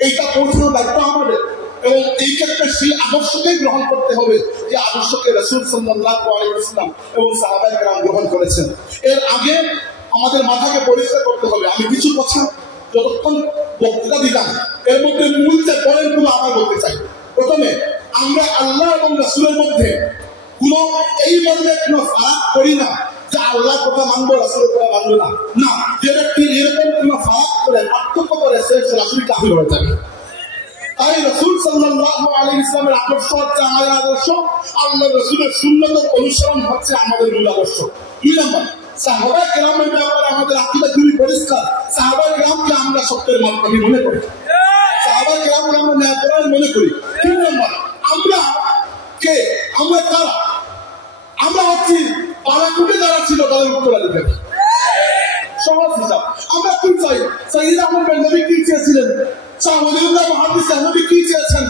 এইটা পৌঁছানোর দায়িত্ব আমাদের। এবং এই ক্ষেত্রে সেই আদর্শকেই গ্রহণ করতে হবে যে আদর্শকে রাসূল সাল্লাল্লাহু আলাইহি ওয়াসাল্লাম এবং সাহাবায়ে কেরাম গ্রহণ করেছেন। এর আগে আমাদের মাথাকে পরিষ্কার করতে হবে। আমি কিছু কথা যতক্ষণ বক্তৃতা দিলাম এর মধ্যে মূল যে পয়েন্টগুলো আবার বলতে চাই। প্রথমে আমরা আল্লাহ এবং রাসূলের মধ্যে কোনো এই মর্মে কোনো ফারাক করি না যে আল্লাহ কথা মানবো রাসূলের কথা মানবো না। না, যে ব্যক্তি এরকম কোনো ফারাক করে পার্থক্য করে সে সরাসরি কাফির হয়ে যাবে। তাই রাসূল সাল্লাল্লাহু আলাইহি ওয়াসাল্লামের আদর্শ হচ্ছে আমাদের আদর্শ, আল্লাহর রাসূলের সুন্নতের অনুসরণ হচ্ছে আমাদের মূল আদর্শ। 2 নম্বর, সাহাবায়ে কেরামের ব্যাপারে আমাদের আকীদা খুবই পরিষ্কার। সাহাবায়ে কেরামকে আমরা সত্যের মাপকাঠি মনে করি, সাহাবায়ে কেরামকে আমরা ন্যায়পরায়ণ মনে করি। 3 নম্বর, আমরা কারা? আমরা হচ্ছি পাড়াকুটে যারা ছিল তাদের উত্তরাধিকারী। সহজ হিসাব, আমরা কি চাই? সাইয়্যিদ আহমদ বেরলভী কি চেয়েছিলেন? শাহ ওলিউল্লাহ মুহাদ্দিস আহমদী কি চেয়েছেন?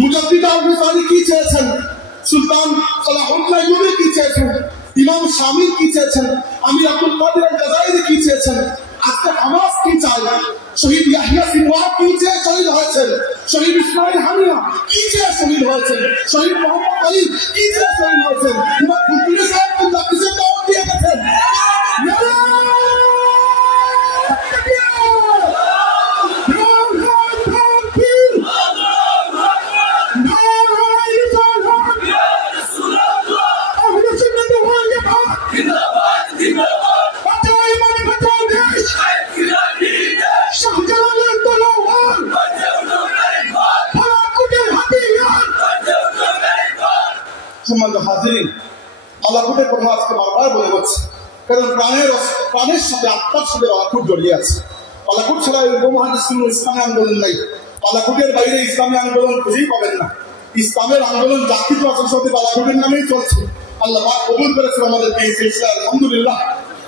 মুজাদ্দিদ আবু সানি কি চেয়েছেন? সুলতান সালাহুদ্দিন আইয়ুবী কি চেয়েছেন? ইমাম শামী কি চেয়েছেন? আমির আব্দুল কাদের আল-জাযাইরি কি চেয়েছেন? আজকে হামাস কি চায়? শহীদ ইয়াহিয়া সিনওয়ার কি চেয়ে শহীদ হয়েছেন? শহীদ ইসমাইল হানিয়া কি চেয়ে শহীদ হয়েছেন? শহীদ মোহাম্মদ আলী কি চেয়ে শহীদ হয়েছেন? ইমাম খুলতুনি সাহেব কোন কিসের দাওয়াত দিয়ে গেছেন? আল্লাহর কথা আজকে বারবার বলে যাচ্ছে, কারণ প্রাণের সাথে আত্মার সাথে আল্লাহ জড়িয়ে আছে। আল্লাহ ছাড়া ইসলামী আন্দোলন নাই, আল্লাহের বাইরে ইসলামী আন্দোলন খুঁজেই পাবেন না। ইসলামের আন্দোলন জাতীয় সাথে আল্লাহের নামেই চলছে। আল্লাহ কবুল করেছেন আমাদেরকে এই সিলসিলা, আলহামদুলিল্লাহ।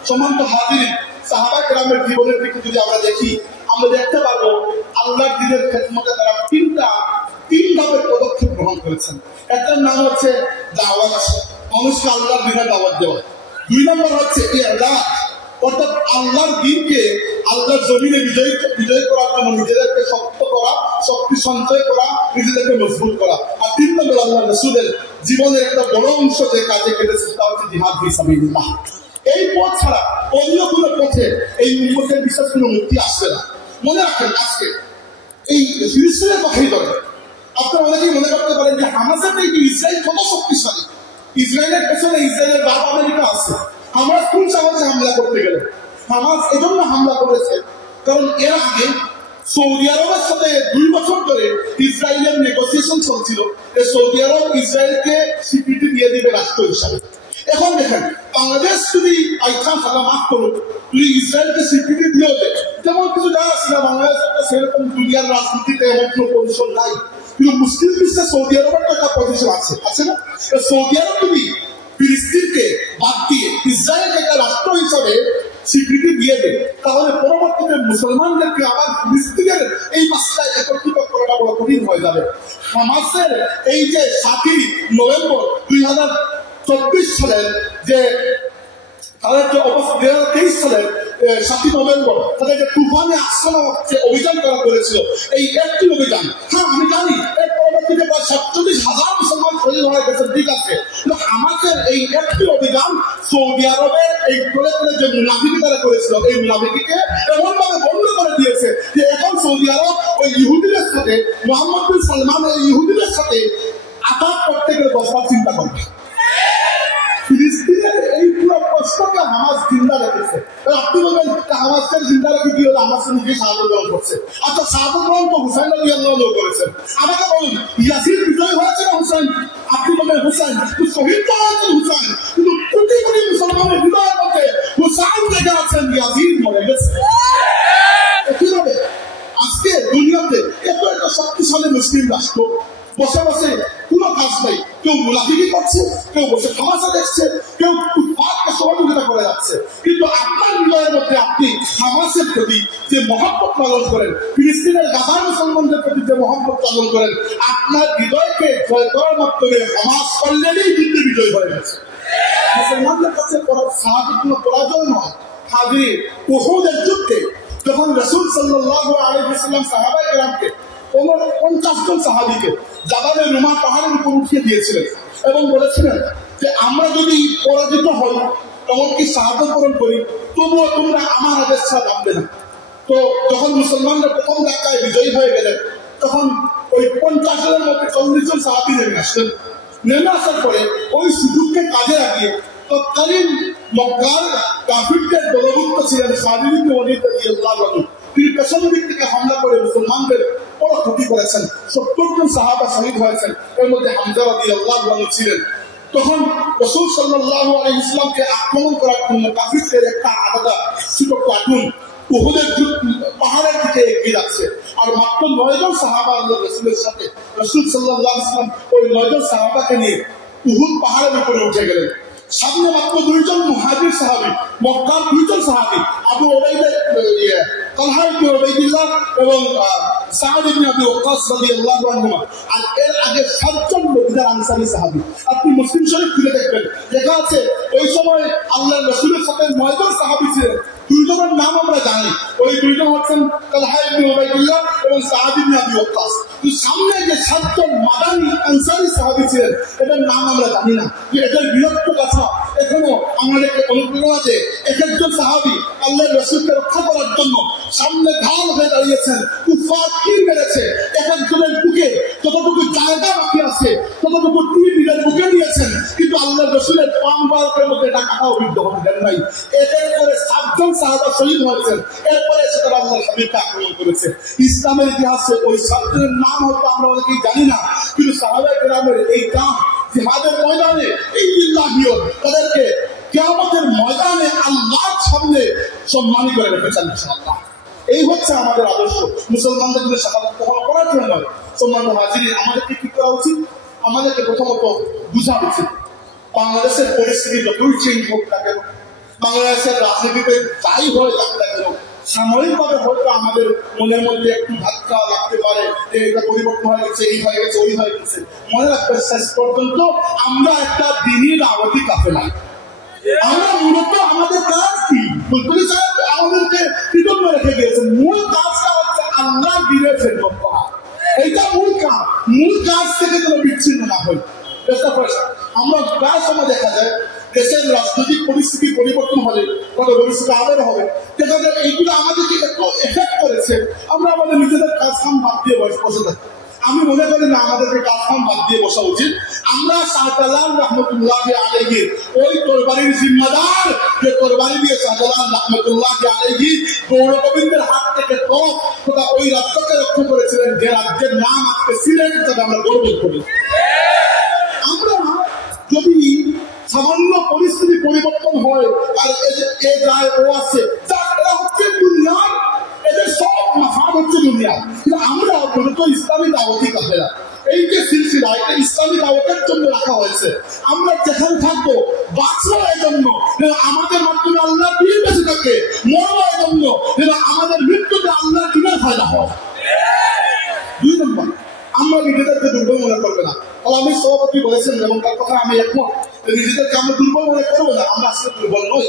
সম্মানিত হাজিরিন, সাহাবায়ে কেরামের জীবনের দিকে যদি আমরা দেখি, আমরা দেখতে পারবো আল্লাহর দ্বীনের খেদমতে তারা তিনভাবে পদক্ষেপ গ্রহণ করেছেন। একটার নাম হচ্ছে দাওয়াত, মানুষকে আল্লাহর দ্বীনের দাওয়াত দেওয়া। 2 নম্বর হচ্ছে ইরদাদ, অর্থাৎ আল্লাহর দ্বীনকে আল্লাহর জমিনে বিজয় করার জন্য নিজেদেরকে শক্ত করা, শক্তি সঞ্চয় করা, নিজেদেরকে মজবুত করা। আর 3 নম্বর আল্লাহর রাসূলের জীবনের একটা বড় অংশ যে কাজে কেটেছে সেটা হচ্ছে জিহাদ ফি সাবিলিল্লাহ। এই পথ ছাড়া অন্য কোনো পথে এই উম্মতের বিশেষ কোনো মুক্তি আসবে না। মনে রাখেন, আজকে এই ফিলিস্তিনের কথাই ধরে আপনারা অনেকেই মনে করতে পারেন যে হামাসের থেকে ইসরায়েল কত শক্তিশালী, ইসরায়েলের পেছনে ইসরায়েলের বাপ আমেরিকা আছে। হামাস কোন সাহসে হামলা করতে গেল? হামাস এজন্য হামলা করেছে কারণ এর আগে সৌদি আরবের সাথে 2 বছর ধরে ইসরায়েলের নেগোসিয়েশন চলছিল। সৌদি আরব ইসরায়েলকে স্বীকৃতি দিয়ে দিবে রাষ্ট্র হিসাবে। এখন দেখেন, বাংলাদেশ যদি মাফ করুন, যদি ইসরায়েলকে স্বীকৃতি দিয়েও দেয়, যেমন কিছু জায়গা আছে না বাংলাদেশ, সেরকম দুনিয়ার রাজনীতিতে এমন কোনো পজিশন নাই, কিন্তু মুসলিম বিশ্বে সৌদি আরবের তো একটা পজিশন আছে না? সৌদি আরব যদি ফিলিস্তিনকে বাদ দিয়ে ইসরায়েলকে একটা রাষ্ট্র হিসাবে স্বীকৃতি দিয়ে দেয়, তাহলে পরবর্তীতে মুসলমানদেরকে আবার ফিলিস্তিনের এই মাসলায় একত্রিত করাটা বড় কঠিন হয়ে যাবে। হামাসের এই যে 7 নভেম্বর 2024 সালের যে তাদের যে অবস্থা, 2023 সালের 7 নভেম্বর তাদের যে তুফানে আসলে অভিযান করা করেছিল, এই একটি অভিযান, হ্যাঁ আমি জানি এর পরবর্তীতে প্রায় 47,000 মুসলমান শহীদ হয়ে গেছে, ঠিক আছে, কিন্তু আমাদের এই একটি অভিযান সৌদি আরবের এই করে যে মুনাফিকি তারা করেছিল, এই মুনাফিকিকে এমন ভাবে বন্ধ করে দিয়েছে যে এখন সৌদি আরব ওই ইহুদিদের সাথে, মোহাম্মদ বিন সালমান ওই ইহুদিদের সাথে আঘাত করতে গেলে বসবার চিন্তা করবে। ফিলিস্তিনের এই পুরো প্রশ্নকে হামাস জিন্দা রেখেছে। আপনি বলবেন হামাসকে জিন্দা রেখে কি হলো? হামাস নিজে শাহাদাত গ্রহণ করছে। আচ্ছা, শাহাদাত গ্রহণ তো হুসাইন রাদিয়াল্লাহু করেছেন। আমাকে বলুন, ইয়াসির বিজয় হয়েছে না হুসাইন? আপনি বলবেন হুসাইন, শহীদ তো হয়েছেন হুসাইন, কিন্তু কোটি কোটি মুসলমানের হৃদয়ের মধ্যে হুসাইন জেগে আছেন, ইয়াসির মরে গেছে। কিভাবে আজকে দুনিয়াতে এত একটা শক্তিশালী মুসলিম রাষ্ট্র বসে বসে কোনো কাজ নেই, কেউ মুনাফিকি করছে, কেউ বসে তামাশা দেখছে, কেউ সহযোগিতা করে যাচ্ছে। কিন্তু আপনার হৃদয়ের মধ্যে আপনি হামাসের প্রতি যে মহব্বত পালন করেন, ফিলিস্তিনের গাজা মুসলমানদের প্রতি যে মহব্বত পালন করেন, আপনার হৃদয়কে জয় করার মাধ্যমে হামাস অলরেডি যুদ্ধে বিজয় হয়ে গেছে। মুসলমানদের কাছে সাহাবীর কোনো পরাজয় নয়। হাজির উহুদের যুদ্ধে যখন রাসূল সাল্লাল্লাহু আলাইহি ওয়াসাল্লাম সাহাবায়ে কেরামকে 50 জন সাহাবীকে জাবালে রুমা পাহাড়ের উপর উঠিয়ে দিয়েছিলেন এবং বলেছিলেন যে আমরা যদি পরাজিত হই, এমনকি শাহাদাত বরণ করি, তবুও তোমরা আমার আদেশ ছাড়া নামবে না। তো যখন মুসলমানরা প্রথম ধাক্কায় বিজয়ী হয়ে গেলেন, তখন ওই 50 জনের মধ্যে 40 জন সাহাবী নেমে আসলেন। নেমে আসার পরে ওই সুযোগকে কাজে লাগিয়ে তৎকালীন মক্কার কাফিরদের দলভুক্ত ছিলেন খালিদ ইবনে ওয়ালিদ রাদিয়াল্লাহু আনহু। তিনি পেছন দিক থেকে হামলা করে মুসলমানদের বড় ক্ষতি করেছেন। 70 জন সাহাবা শহীদ হয়েছেন, এর মধ্যে হামজা রাদিয়াল্লাহু আনহু ছিলেন। তখন রাসূল সাল্লাল্লাহু আলাইহি ওয়াসাল্লামকে আক্রমণ করার জন্য কাফিরদের একটা আলাদা ছোট প্লাটুন উহুদের পাহাড়ের দিকে এগিয়ে যাচ্ছে। আর মাত্র 9 জন সাহাবা আল্লাহ রাসূলের সাথে, রাসূল সাল্লাল্লাহু আলাইহি ওয়াসাল্লাম ওই 9 জন সাহাবাকে নিয়ে উহুদ পাহাড়ের উপরে উঠে গেলেন। সামনে মাত্র 2 জন মুহাজির সাহাবী, মক্কার 2 জন সাহাবী, আবু উবাইদা তালহা ইবনে উবাইদিল্লাহ এবং সাদ ইবনে আবি ওয়াক্কাস রাদিয়াল্লাহু আনহুমা। আর এর আগে 7 জন মদিনার আনসারী সাহাবী। আপনি মুসলিম শরীফ খুলে দেখবেন, লেখা আছে ওই সময় আল্লাহর রাসূলের সাথে 9 জন সাহাবী ছিলেন। 2 জনের নাম আমরা জানি, ওই 2 জন হচ্ছেন তালহা ইবনে উবাইদিল্লাহ এবং সাদ ইবনে আবি ওয়াক্কাস। সামনে যে 7 জন মাদানী আনসারী সাহাবী ছিলেন, এদের নাম আমরা জানি না। এদের বিরক্ত কথা এখনো আমাদেরকে অনুপ্রেরণা দেয়। এক একজন সাহাবী আল্লাহর রাসূলকে রক্ষা করার জন্য সামনে ঢাল হয়ে দাঁড়িয়েছেন, কুফার তীর মেরেছে। এক একজনের বুকে যতটুকু জায়গা বাকি আছে ততটুকু তীর নিজের বুকে নিয়েছেন, কিন্তু আল্লাহর রাসূলের পাম বারকের মধ্যে এটা কাটাও বিদ্ধ হতে দেন নাই। এদের করে 7 জন সাহাবা শহীদ হয়েছেন। এরপরে এসে তারা আল্লাহর হাবিবকে আক্রমণ করেছে। ইসলামের ইতিহাসে ওই 7 জনের নাম হয়তো আমরা অনেকেই জানি না, কিন্তু সাহাবায়ে কেরামের এই কাম জিহাদের ময়দানে এই বিল্লাহিও তাদেরকে কিয়ামতের ময়দানে আল্লাহর সামনে সম্মানী করে রেখেছেন ইনশাআল্লাহ। এই হচ্ছে আমাদের আদর্শ। মুসলমানদের জন্য শাহাদাত কখনো করার জন্য নয়। সম্মানিত হাজিরিন, আমাদেরকে কি করা উচিত? আমাদেরকে প্রথমত বুঝা উচিত বাংলাদেশের পরিস্থিতি যতই চেঞ্জ হোক না কেন, বাংলাদেশের রাজনীতিতে যাই হয় যাক না কেন, সাময়িকভাবে হয়তো আমাদের মনের মধ্যে একটু ধাক্কা লাগতে পারে যে এটা পরিবর্তন হয়ে গেছে, এই হয়ে গেছে, ওই হয়ে গেছে। মনে রাখবে শেষ পর্যন্ত আমরা একটা দিনই দাওয়াতি কাফেলা। আমরা মূলত আমাদের কাজ কি বুলবুলি সাহেব আমাদেরকে কৃতজ্ঞ রেখে গিয়েছেন। মূল কাজটা হচ্ছে আল্লাহ দিনের খেদমত করা। এইটা মূল কাজ। মূল কাজ থেকে যেন বিচ্ছিন্ন না হয়। আমরা প্রায় সময় দেখা যায় দেশের রাজনৈতিক পরিস্থিতি পরিবর্তন হলে, কত ভবিষ্যতে আবার হবে, দেখা যায় এইগুলো আমাদেরকে একটু এফেক্ট করেছে। আমরা আমাদের নিজেদের কাজ কাম বাদ দিয়ে বসে থাকি। আমি মনে করি না আমাদেরকে কাজ কাম বাদ দিয়ে বসা উচিত। আমরা শাহজালাল রহমতুল্লাহ আলাইহি ওই তরবারির জিম্মাদার, যে তরবারি দিয়ে শাহজালাল রহমতুল্লাহ আলাইহি গৌরগোবিন্দের হাত থেকে তথা ওই রাজ্যকে রক্ষা করেছিলেন, যে রাজ্যের নাম আজকে সিলেট, তবে আমরা গৌরব করি। আমরা যদি সামান্য পরিস্থিতি পরিবর্তন হয় আর এ যায় ও আছে, যারা হচ্ছে দুনিয়ার, এদের সব মাফাদ হচ্ছে দুনিয়া। কিন্তু আমরা মূলত ইসলামী দাওয়াতি কাফেলা। এই যে সিলসিলা, এটা ইসলামী দাওয়াতের জন্য রাখা হয়েছে। আমরা যেখানে থাকবো বাঁচবো এই জন্য আমাদের মাধ্যমে আল্লাহ দিন বেঁচে থাকে, মরবো এই জন্য আমাদের মৃত্যুতে আল্লাহ দিনের ফায়দা হয়। 2 নম্বর, আমরা নিজেদেরকে দুর্বল মনে করবে না। আমি সভাপতি বলেছেন এবং তার কথা আমি একমত, নিজেদেরকে আমরা দুর্বল মনে করবো না। আমরা আসলে দুর্বল নই।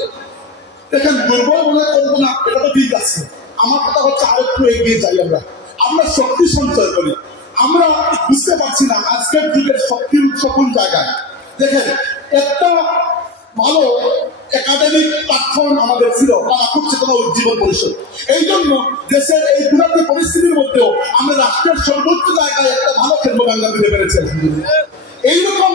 দেখেন, দুর্বল মনে করবো না এটা তো ঠিক আছে। আমার কথা হচ্ছে আরেকটু এগিয়ে যাই। আমরা শক্তি সঞ্চয় করি। আমরা বুঝতে পারছি না আজকের যুগের শক্তির উৎস কোন জায়গায়। দেখেন, একটা ভালো একাডেমিক প্ল্যাটফর্ম আমাদের ছিল, তারা করছে কোনো উজ্জীবন পরিষদ। এই জন্য দেশের এই পুরাতন পরিস্থিতির মধ্যেও আমরা রাষ্ট্রের সর্বোচ্চ জায়গায় একটা ভালো কেন্দ্রবাঙ্গা দিতে পেরেছি। এইরকম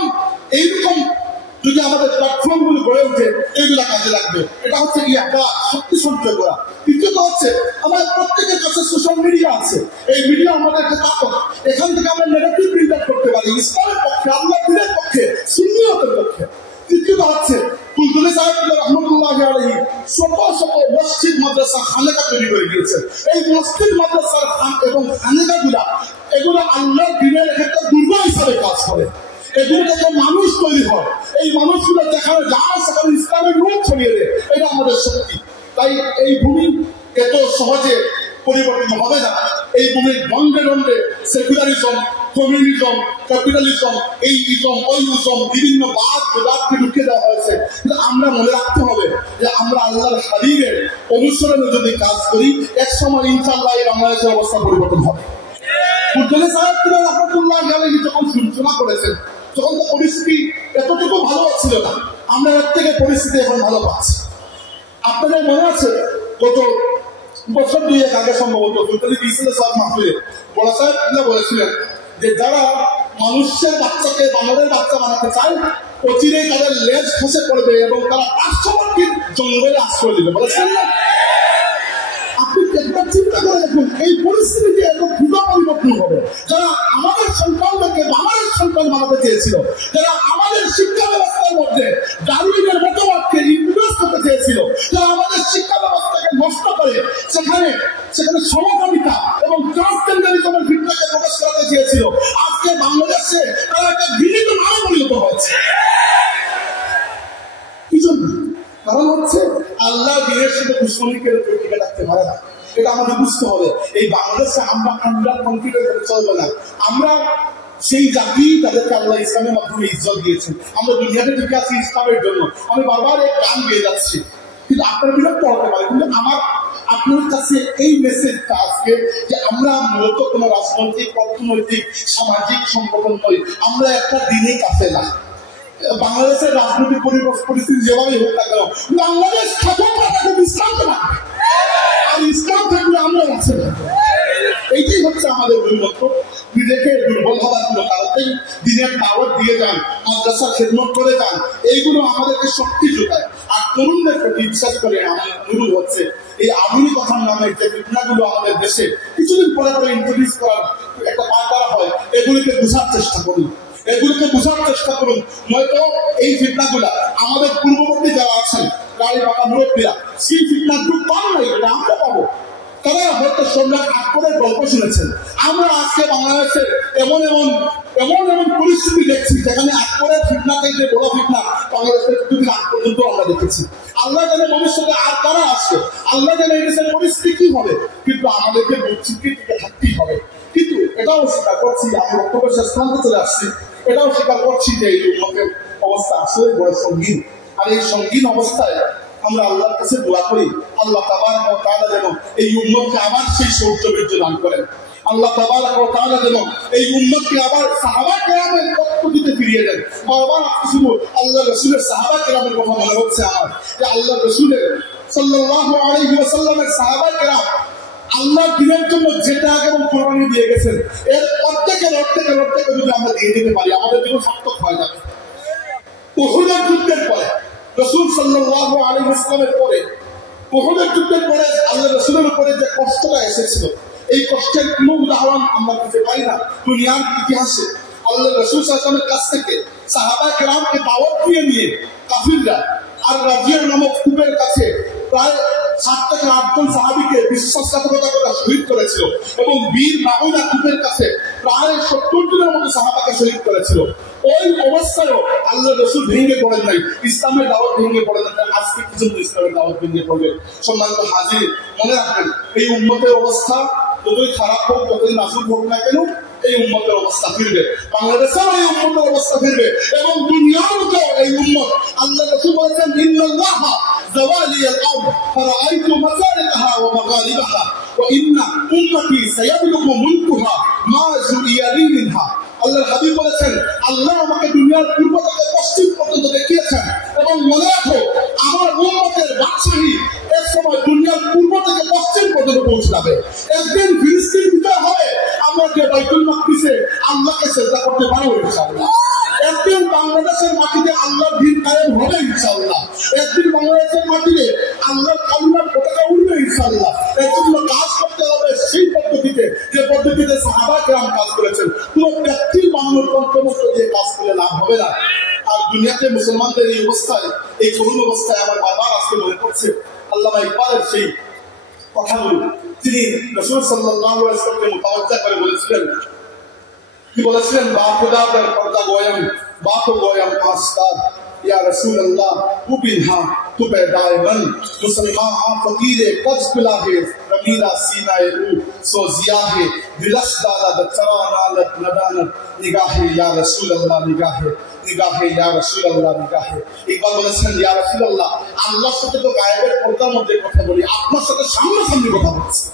যদি আমাদের প্ল্যাটফর্ম গুলো গড়ে ওঠে, এইগুলা কাজে লাগবে। এটা হচ্ছে কি একটা শক্তি সঞ্চয় করা। দ্বিতীয়ত হচ্ছে আমাদের প্রত্যেকের কাছে সোশ্যাল মিডিয়া আছে। এই মিডিয়া আমাদের একটা তাকত। এখান থেকে আমরা নেগেটিভ প্রিন্ট করতে পারি ইসলামের পক্ষে, আল্লাহ দিনের পক্ষে, সুন্নিয়তের পক্ষে। তৃতীয়ত হচ্ছে বুলবুলি সাহেব রহমতুল্লাহ আলাইহি সকল মসজিদ মাদ্রাসা খানেকা তৈরি করে দিয়েছেন। এই মসজিদ মাদ্রাসার এবং খানেকাগুলা এগুলো আল্লাহর দিনের একটা দুর্গ হিসাবে কাজ করে। এগুলো থেকে মানুষ তৈরি হয়, এই মানুষগুলো যেখানে যায় সেখানে ইসলামের রূপ ছড়িয়ে দেয়, এটা আমাদের শক্তি। তাই এই ভূমি এত সহজে পরিবর্তন হবে না। এই ভূমির দ্বন্দ্বে দ্বন্দ্বে সেকুলারিজম, কমিউনিজম, ক্যাপিটালিজম, এই ইজম ওই ইজম বিভিন্ন বাদ বেদাতকে ঢুকিয়ে দেওয়া হয়েছে। কিন্তু আমরা মনে রাখতে হবে যে আমরা আল্লাহর হাবিবের অনুসরণে যদি কাজ করি, এক সময় ইনশাআল্লাহ এই বাংলাদেশের অবস্থা পরিবর্তন হবে। যখন সূচনা করেছেন তখন তো পরিস্থিতি এতটুকু ভালো ছিল না, আমরা এর থেকে পরিস্থিতি এখন ভালো পাচ্ছি। আপনাদের মনে আছে গত বছর 2 আগে সম্ভবত সব মাহফিলে বড় সাহেব বলেছিলেন যে যারা মানুষের বাচ্চাকে বানরের বাচ্চা বানাতে চায় অচিরেই তাদের লেজ খসে পড়বে এবং তারা পার্শ্ববর্তী জঙ্গলে আশ্রয় দিবে, বলেছেন না? আপনি একবার চিন্তা করে দেখুন এই পরিস্থিতিতে এত দ্রুত পরিবর্তন হবে। যারা আমাদের সন্তানদেরকে বানরের সন্তান বানাতে চেয়েছিল, যারা আমাদের শিক্ষা ব্যবস্থার মধ্যে ডারউইনের মতবাদকে ইনভেস্ট করতে চেয়েছিল, যারা আমাদের শিক্ষা ব্যবস্থাকে নষ্ট করে সেখানে সমকামিতা এবং ট্রান্সজেন্ডারিজমের ভিত্তিকে প্রকাশ করাতে চেয়েছিল, আজকে বাংলাদেশে তারা একটা ঘৃণিত নামে পরিণত হয়েছে। কি জন্য? কারণ হচ্ছে আল্লাহ দিনের সাথে দুশ্মনীকে টিকে রাখতে পারে না। এটা আমাদের বুঝতে হবে। এই বাংলাদেশে আমরা আন্ডার কনফিডেন্স হতে চলবে না। আমরা সেই জাতি তাদেরকে আল্লাহ ইসলামের মাধ্যমে ইজ্জত দিয়েছেন। আমরা দুনিয়াতে টিকে আছি ইসলামের জন্য। আমি বারবার এই গান গেয়ে যাচ্ছি, কিন্তু আপনার বিরক্ত হতে পারে। কিন্তু আমার আপনার কাছে এই মেসেজটা আজকে যে আমরা মূলত কোনো রাজনৈতিক, অর্থনৈতিক, সামাজিক সংগঠন নই, আমরা একটা দিনই কাফেলা। বাংলাদেশের রাজনৈতিক পরিস্থিতি যেভাবে হোক না কেন, বাংলাদেশ থাকুক ইসলাম তো থাকবে, আর ইসলাম থাকলে আমরা আছে। এইটাই হচ্ছে আমাদের অভিমত। নিজেকে দুর্বল হওয়ার কোনো কারণ নেই। দিনের দাওয়াত দিয়ে যান, মাদ্রাসার খেদমত করে যান, এইগুলো আমাদেরকে শক্তি যোগায়। আর তরুণদের প্রতি বিশ্বাস করে আমার অনুরোধ হচ্ছে এই আধুনিকতার নামে যে ফিতনাগুলো আমাদের দেশে কিছুদিন পরে পরে ইন্ট্রোডিউস করার একটা পায়তারা হয়, এগুলিকে বোঝার চেষ্টা করুন, এগুলোকে বোঝার চেষ্টা করুন। নয়তো এই ফিতনাগুলা আমাদের পূর্ববর্তী যারা আছেন গাড়ি পাকা মুরব্বীরা সেই ফিতনার গ্রুপ পান নাই, এটা আমরা পাবো। তারা হয়তো সম্রাট আকবরের গল্প শুনেছেন। আমরা আজকে বাংলাদেশের এমন পরিস্থিতি দেখছি যেখানে আকবরের ফিতনাতে যে বড় ফিতনা বাংলাদেশের পৃথিবীর আগ পর্যন্ত আমরা দেখেছি। আল্লাহ জানে ভবিষ্যতে আর কারা আসবে, আল্লাহ জানে এই দেশের পরিস্থিতি কি হবে, কিন্তু আমাদেরকে বুদ্ধিকে টিকে থাকতেই হবে। কিন্তু এটাও স্বীকার করছি, আমি বক্তব্য শেষ প্রান্তে চলে আসছি, এটাও স্বীকার করছি যে এই উম্মতের অবস্থা আসলে বড় সঙ্গীন। আর এই সঙ্গীন অবস্থায় আমরা আল্লাহর কাছে দোয়া করি আল্লাহ তাবারক ওয়া তাআলা যেন এই উম্মতকে আবার সেই সৌর্যবীর্য দান করেন। আল্লাহ তাবারক ওয়া তাআলা যেন এই উম্মতকে আবার সাহাবা কেরামের পদ্ধতিতে ফিরিয়ে দেন। বারবার শুধু আল্লাহ রাসূলের সাহাবা কেরামের কথা মনে হচ্ছে আমার, যে আল্লাহ রাসূলের সাল্লাল্লাহু আলাইহি ওয়াসাল্লামের সাহাবা কেরাম আল্লাহর দ্বীনের জন্য যেটা এবং কোরবানি দিয়ে গেছেন, এর প্রত্যেকের যদি আমরা দিয়ে দিতে পারি আমাদের জন্য সার্থক হয়ে যাবে। উহুদের যুদ্ধের পরে রাসূল সাল্লাল্লাহু আলাইহি ওয়াসাল্লামের পরে উহুদের যুদ্ধের পরে আল্লাহ রাসূলের উপরে যে কষ্টটা এসেছিল, এই কষ্টের কোনো উদাহরণ আমরা খুঁজে পাই না দুনিয়ার ইতিহাসে। আল্লাহ রাসূল সাল্লাল্লাহু আলাইহি ওয়াসাল্লামের কাছ থেকে সাহাবা কেরামকে দাওয়াত দিয়ে নিয়ে কাফিররা আর রাজিয়া নামক কূপের কাছে প্রায় 7 থেকে 8 জন সাহাবীকে বিশ্বাসঘাতকতা করে শহীদ করেছিল এবং বীর মাউনা কূপের কাছে প্রায় 70 জনের মতো সাহাবাকে শহীদ করেছিল। ওই অবস্থায়ও আল্লাহ রাসূল ভেঙে পড়েন নাই, ইসলামের দাওয়াত ভেঙে পড়েন নাই। আজকে কি জন্য ইসলামের দাওয়াত ভেঙে পড়বে? সম্মানিত হাজির, মনে রাখবেন এই উম্মতের অবস্থা যতই খারাপ হোক, যতই নাজুক হোক না কেন, এই উম্মতের অবস্থা ফিরবে, বাংলাদেশেও এই উম্মতের অবস্থা ফিরবে এবং দুনিয়ার মতো এই উম্মত। আল্লাহ রাসূল বলেছেন ইন্নাল্লাহা যাওয়ালিয়াল আরদ ফারাআইতু মাসারিকাহা ওয়া মাগারিবাহা ওয়া ইন্না উম্মতি সায়াবলুগু মুলকুহা মা যুইয়ালি মিনহা। আল্লাহর হাবিব বলেছেন আল্লাহ আমাকে দুনিয়ার পূর্ব থেকে পশ্চিম পর্যন্ত দেখিয়েছেন এবং মনে রাখো আমার উম্মতের বাদশাহী এক সময় দুনিয়ার পূর্ব থেকে পশ্চিম পর্যন্ত পৌঁছে যাবে। একদিন ফিলিস্তিন বিজয় হবে, আমরা যে বাইতুল মাকদিসে আল্লাহকে সিজদা করতে পারবো ইনশাআল্লাহ। একদিন বাংলাদেশের মাটিতে আল্লাহর দ্বীন কায়েম হবে ইনশাআল্লাহ। একদিন বাংলাদেশের মাটিতে আল্লাহর কালিমার পতাকা উড়বে ইনশাআল্লাহ। এর জন্য কাজ করতে হবে সেই পদ্ধতিতে যে পদ্ধতিতে সাহাবা কেরাম কাজ করেছেন। কোনো ব্যক্তির বাংলার কণ্ঠমস্ত দিয়ে কাজ করলে লাভ হবে না। আর দুনিয়াতে মুসলমানদের এই অবস্থায়, এই করুণ অবস্থায় আমার বারবার আজকে মনে পড়ছে আল্লামা ইকবালের সেই কথাগুলো। তিনি রাসূল সাল্লাল্লাহু আলাইহি ওয়াসাল্লামকে মুতাওয়াজ্জা করে বলেছিলেন, কি বলেছিলেন? বাখুদা দার পর্দা গোয়াম बातों को हम आस्ताद या रसूल अल्लाह उबिन्हा तु पैदायमन मुसलमान आ फकीर कज कुला है रमीला सीना रू सो जिया है दिलस दादा दचराना नदानत निगाहे या रसूल अल्लाह निगाहे या रसूल अल्लाह निगाहे इकबाल বলেছেন ইয়া রাসূলুল্লাহ আল্লাহর সাথে তো গায়েবের পর্দার মধ্যে কথা বলি আপনার সাথে সামনাসামনি কথা বলছি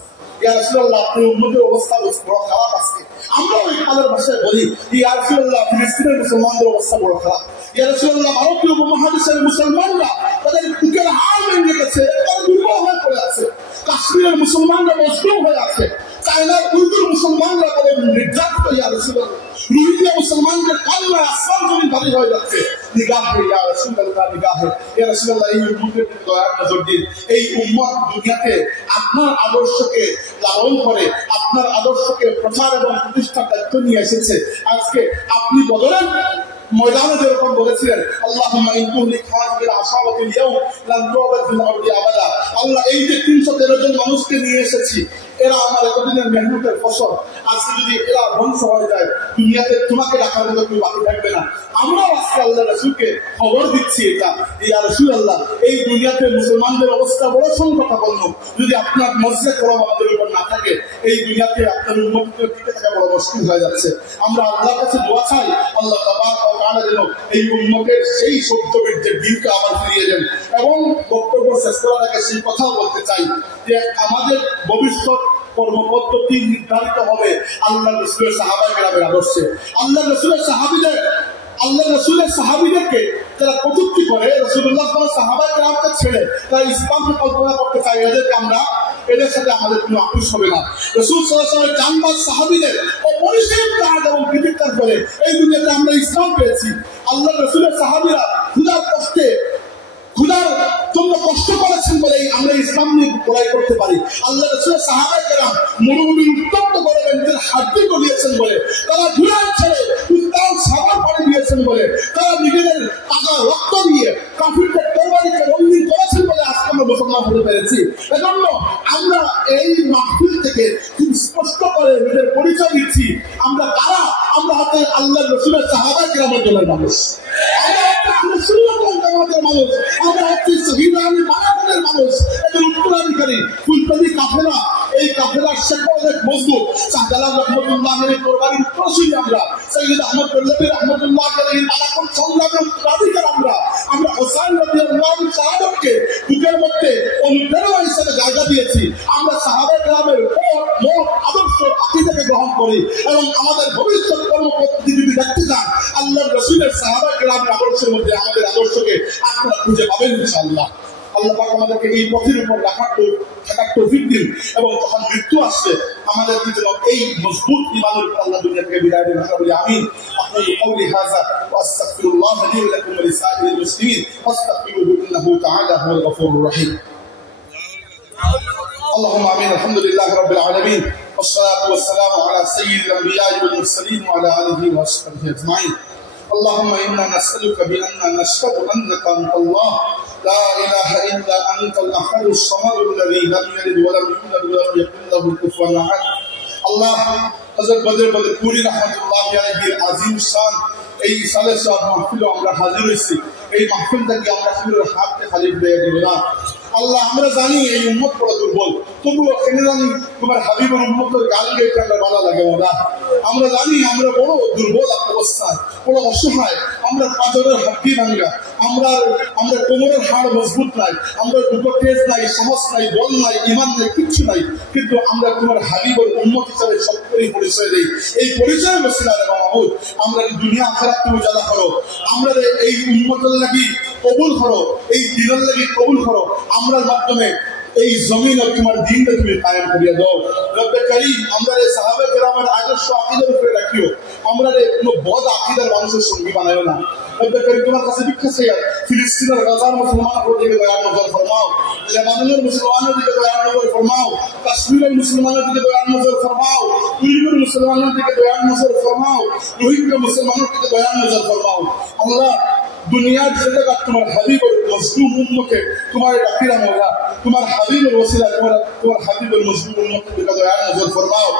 ইয়া রাসূলুল্লাহ আপনার উম্মতের অবস্থা বড় খারাপ আছে আমরা ওই কালের ভাষায় বলি ইয়া রাসূলুল্লাহ ফিলিস্তিনের মুসলমানদের অবস্থা বড় খারাপ ইয়া রাসূলুল্লাহ ভারতীয় উপমহাদেশের মুসলমানরা তাদের বুকের হাড় ভেঙে গেছে তারা দুর্বল হয়ে পড়ে আছে কাশ্মীরের মুসলমানরা মজলুম হয়ে আছে চায়নার উইগুর মুসলমানরা বলে নির্যাতিত ইয়া রাসূলুল্লাহ রোহিঙ্গা মুসলমানদের কান্না আসমান জমিন ভারী হয়ে যাচ্ছে নিগাহে ইয়া রাসূলুল্লাহ নিগাহে ইয়া রাসূলুল্লাহ এই উম্মতের দয়ার নজর দিন এই উম্মত দুনিয়াতে আপনার আদর্শকে লালন করে আপনার আদর্শকে প্রচার এবং প্রতিষ্ঠার দায়িত্ব নিয়ে এসেছে আজকে আপনি বদলেন ময়দানে যেরকম বলেছিলেন আল্লাহুম্মা ইনতুহলি খাযিল আশাওয়াতিল ইয়াউম লান তুবাদ ফিল আরদি আবাদা আল্লাহ এই যে 313 জন মানুষকে নিয়ে এসেছি এরা আমার এতদিনের মেহনতের ফসল আজকে যদি এরা ধ্বংস হয়ে যায় দুনিয়াতে তোমাকে রাখার মতো কেউ বাকি থাকবে না আমরাও আজকে আল্লাহ রাসূলকে খবর দিচ্ছি এটা ইয়া রাসূলুল্লাহ এই দুনিয়াতে মুসলমানদের অবস্থা বড় সংকটাপন্ন যদি আপনার মর্যাদা করম আমাদের উপর না থাকে এই দুনিয়াতে আপনার উম্মতকে টিকে থাকা বড় মুশকিল হয়ে যাচ্ছে আমরা আল্লাহর কাছে দোয়া চাই আল্লাহ তাবারক ওয়া তাআলা যেন এই উম্মতের সেই সত্যের যে দিনকে আবার ফিরিয়ে দেন এবং বক্তব্য শেষ করার আগে সেই কথাও বলতে চাই যে আমাদের ভবিষ্যৎ কর্মপদ্ধতি নির্ধারিত হবে আল্লাহ রাসূলের সাহাবায়ে কেরামের আদর্শে আল্লাহ রাসূলের সাহাবীদেরকে যারা কটূক্তি করে রাসূলুল্লাহ সাহাবায়ে কেরামকে ছেড়ে তারা ইসলামকে কল্পনা করতে চায় এদের সাথে আমাদের কোনো আপোষ হবে না রাসূল সাল্লাল্লাহু আলাইহি ওয়াসাল্লামের জানবাজ সাহাবীদের অপরিসীম ত্যাগ এবং কৃতিত্বের ফলে এই দুনিয়াতে আমরা ইসলাম পেয়েছি আল্লাহ রাসূলের সাহাবীরা ক্ষুধার জন্য কষ্ট করেছেন বলেই আমরা ইসলাম নিয়ে লড়াই করতে পারি আল্লাহ রাসূলের সাহাবায়ে কেরাম মরুভূমি উত্তপ্ত করে নিজের হাড্ডি গলিয়েছেন বলে তারা ঘোড়ায় ছেড়ে উত্তাল সাগর পাড়ি দিয়েছেন বলে তারা নিজেদের তাজা রক্ত দিয়ে কাফিরদের তরবারিকে রঙিন করেছেন বলে আজকে আমরা মুসলমান হতে পেরেছি এজন্য আমরা এই মাহফিল থেকে খুব স্পষ্ট করে নিজের পরিচয় দিচ্ছি আমরা কারা আমরা হচ্ছে আল্লাহ রাসূলের সাহাবায়ে কেরামের দলের মানুষ আমরা সুন্নাতুল জামাতের মানুষ আমরা হচ্ছে শহীদানি মানবতার মানুষ এদের উত্তরাধিকারী ফুলতলি কাফেলা এই কাফেলার শেকড় অনেক মজবুত শাহজালাল রাহমাতুল্লাহ আলাইহির তরবারির উত্তরসূরি আমরা সৈয়দ আহমদ বেল্লভী রাহমাতুল্লাহ আলাইহির মালাকুল সংগ্রামের উত্তরাধিকার আমরা হোসেন রাদিয়াল্লাহু তাআলাকে বুকের মধ্যে অনুপ্রেরণা হিসেবে জায়গা দিয়েছি আমরা সাহাবায়ে কেরামের মত আদর্শ আকীদাকে গ্রহণ করি এবং আমাদের ভবিষ্যৎ কর্মপদ্ধতি যদি দেখতে চান আল্লাহর রাসূলের সাহাবায়ে কেরামের আদর্শের মধ্যে আমাদের আদর্শকে আপনারা খুঁজে পাবেন ইনশাআল্লাহ আল্লাহ পাক আমাদেরকে এই পথের উপর থাকার তৌফিক দিন এবং যখন মৃত্যু আসছে আমাদেরকে যেন এই মজবুত ঈমানের উপর আল্লাহ দুনিয়া থেকে বিদায় দেন আমরা বলি আমিন আকুলু কওলি হাযা ওয়া আস্তাগফিরুল্লাহ লি ওয়া লাকুম ওয়া লিসাইরিল মুসলিমিন ফাস্তাগফিরুহু ইন্নাহু তাআলা হুয়াল গফুরুর রহিম اللهم آمين الحمد لله رب العالمين والصلاة والسلام على سيد الأنبياء والمرسلين وعلى آله وصحبه أجمعين اللهم إنا نسألك بأن نشهد أنك أنت الله لا إله إلا أنت الأحد الصمد الذي لم يلد ولم يولد ولم يكن له كفوا أحد الله হযরত বদরপুরি রাহমাতুল্লাহি আলাইহির আযীম শান এই সালে সব মাহফিলে আমরা হাজির হইছি এই মাহফিলটাকে আমরা শুরুর হাতে খালি দিয়ে দেব না আল্লাহ আমরা জানি এই উম্মত বড় দুর্বল তবুও জানি তোমার হাবিবের উম্মতের গান গাইতে আমরা ভালো লাগে আমরা জানি আমরা বড় দুর্বল অবস্থায় বড় অসহায় আমরা পাঁজরের হাড্ডি ভাঙা আমরা কোমরের হাড় মজবুত নাই আমরা দুটো তেজ নাই সাহস নাই বল নাই ঈমান নাই কিচ্ছু নাই কিন্তু আমরা তোমার হাবিবের উম্মত হিসেবে সত্যই পরিচয় দেই এই পরিচয় ওসিলা রে মাহমুদ আমরা দুনিয়া আখিরাত তুমি জানা করো আমরা এই উম্মতের লাগি কবুল করো এই দিনের লাগি কবুল করো আমরার মাধ্যমে এই জমিন আর তোমার দ্বীনকে তুমি কায়েম করিয়া দাও রব্বে কারীম আমরা এই সাহাবায়ে কেরামের আদর্শ আকীদার উপরে রাখিও আমরা কোনো বদ আকীদার মানুষের সঙ্গী বানাইও না রব্বে কারীম তোমার কাছে ভিক্ষা চাই ফিলিস্তিনের গাজার মুসলমানদের দিকে দয়া নজর ফরমাও লেবাননের মুসলমানদের দিকে দয়া নজর ফরমাও কাশ্মীরের মুসলমানদের দিকে দয়া নজর ফরমাও উইগুর মুসলমানদের দিকে দয়া নজর ফরমাও রোহিঙ্গা মুসলমানদের দিকে দয়া নজর ফরমাও আল্লাহ দুনিয়ার জায়গা তোমার হাবিবের মজলুম উম্মতকে তোমার ডাকিরা মওলা তোমার হাবিবের ওসিলা তোমার হাবিবের মজলুম উম্মতকে দয়া নজর ফরমাও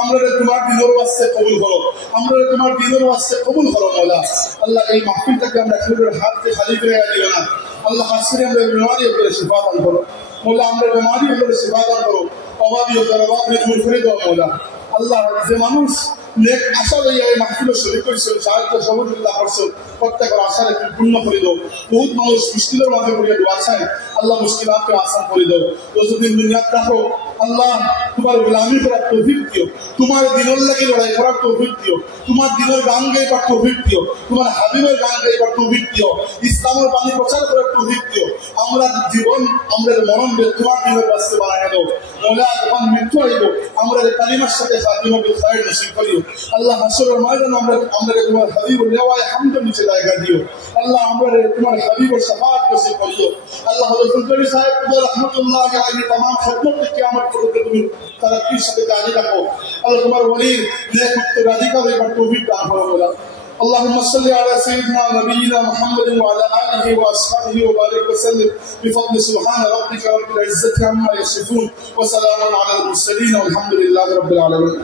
আমরা তোমার দিনের ওয়াস্তে কবুল করো আমরা তোমার দিনের ওয়াস্তে কবুল করো মওলা আল্লাহ এই মাহফিলটাকে আমরা খেলের হাতে খালি করে দিও না আল্লাহ খাসরে আমরা বিমারি করে শিফা দান করো মওলা আমরা বিমারি করে শিফা দান করো অভাবী ও দরবারে দূর করে দাও মওলা আল্লাহ যে মানুষ নেক আশা লইয়া এই মাহফিলে শরীক করেছেন সাহায্য সহযোগিতা করছেন প্রত্যেকের আশারে তুমি পূর্ণ করে দাও বহুত মানুষ মুশকিলের মাঝে পড়িয়া দোয়া চায় আল্লাহ মুশকিলাতকে আসান করে দাও যতদিন দুনিয়াত রাখো আল্লাহ তোমার গোলামি করার তৌফিক দিও তোমার দিনের লাগি লড়াই করার তৌফিক দিও তোমার দিনের গান গাইবার তৌফিক দিও তোমার হাবিবের গান গাইবার তৌফিক দিও ইসলামের বাণী প্রচার করার তৌফিক দিও আমরা জীবন আমাদের মরণ তোমার দিনের রাস্তা বানায় দাও মওলা যখন মৃত্যু আইব আমরা কালিমার সাথে খাতিমা বিল খায়র নসিব করিও আল্লাহ হাসরের ময়দানে আমরা তোমার হাবিবুর লেওয়ায়ে হামদ নিচে জায়গা দিও আল্লাহ আমরা তোমার হাবিবুর শাফাআত নসিব করিও আল্লাহ হযরত করি সাহেব রাহমাতুল্লাহ আলাইহি तमाम खिदमत के कियामत को তুমি तरक्की সাথে জারি রাখো আল্লাহ তোমার ওলির নেক রাজি করে বা তৌফিক দান করো বলা اللهم صل على سيدنا نبينا محمد وعلى اله واصحابه وبارك وسلم بفضل سبحان ربك رب العزه عما يصفون وسلام على المرسلين والحمد لله رب العالمين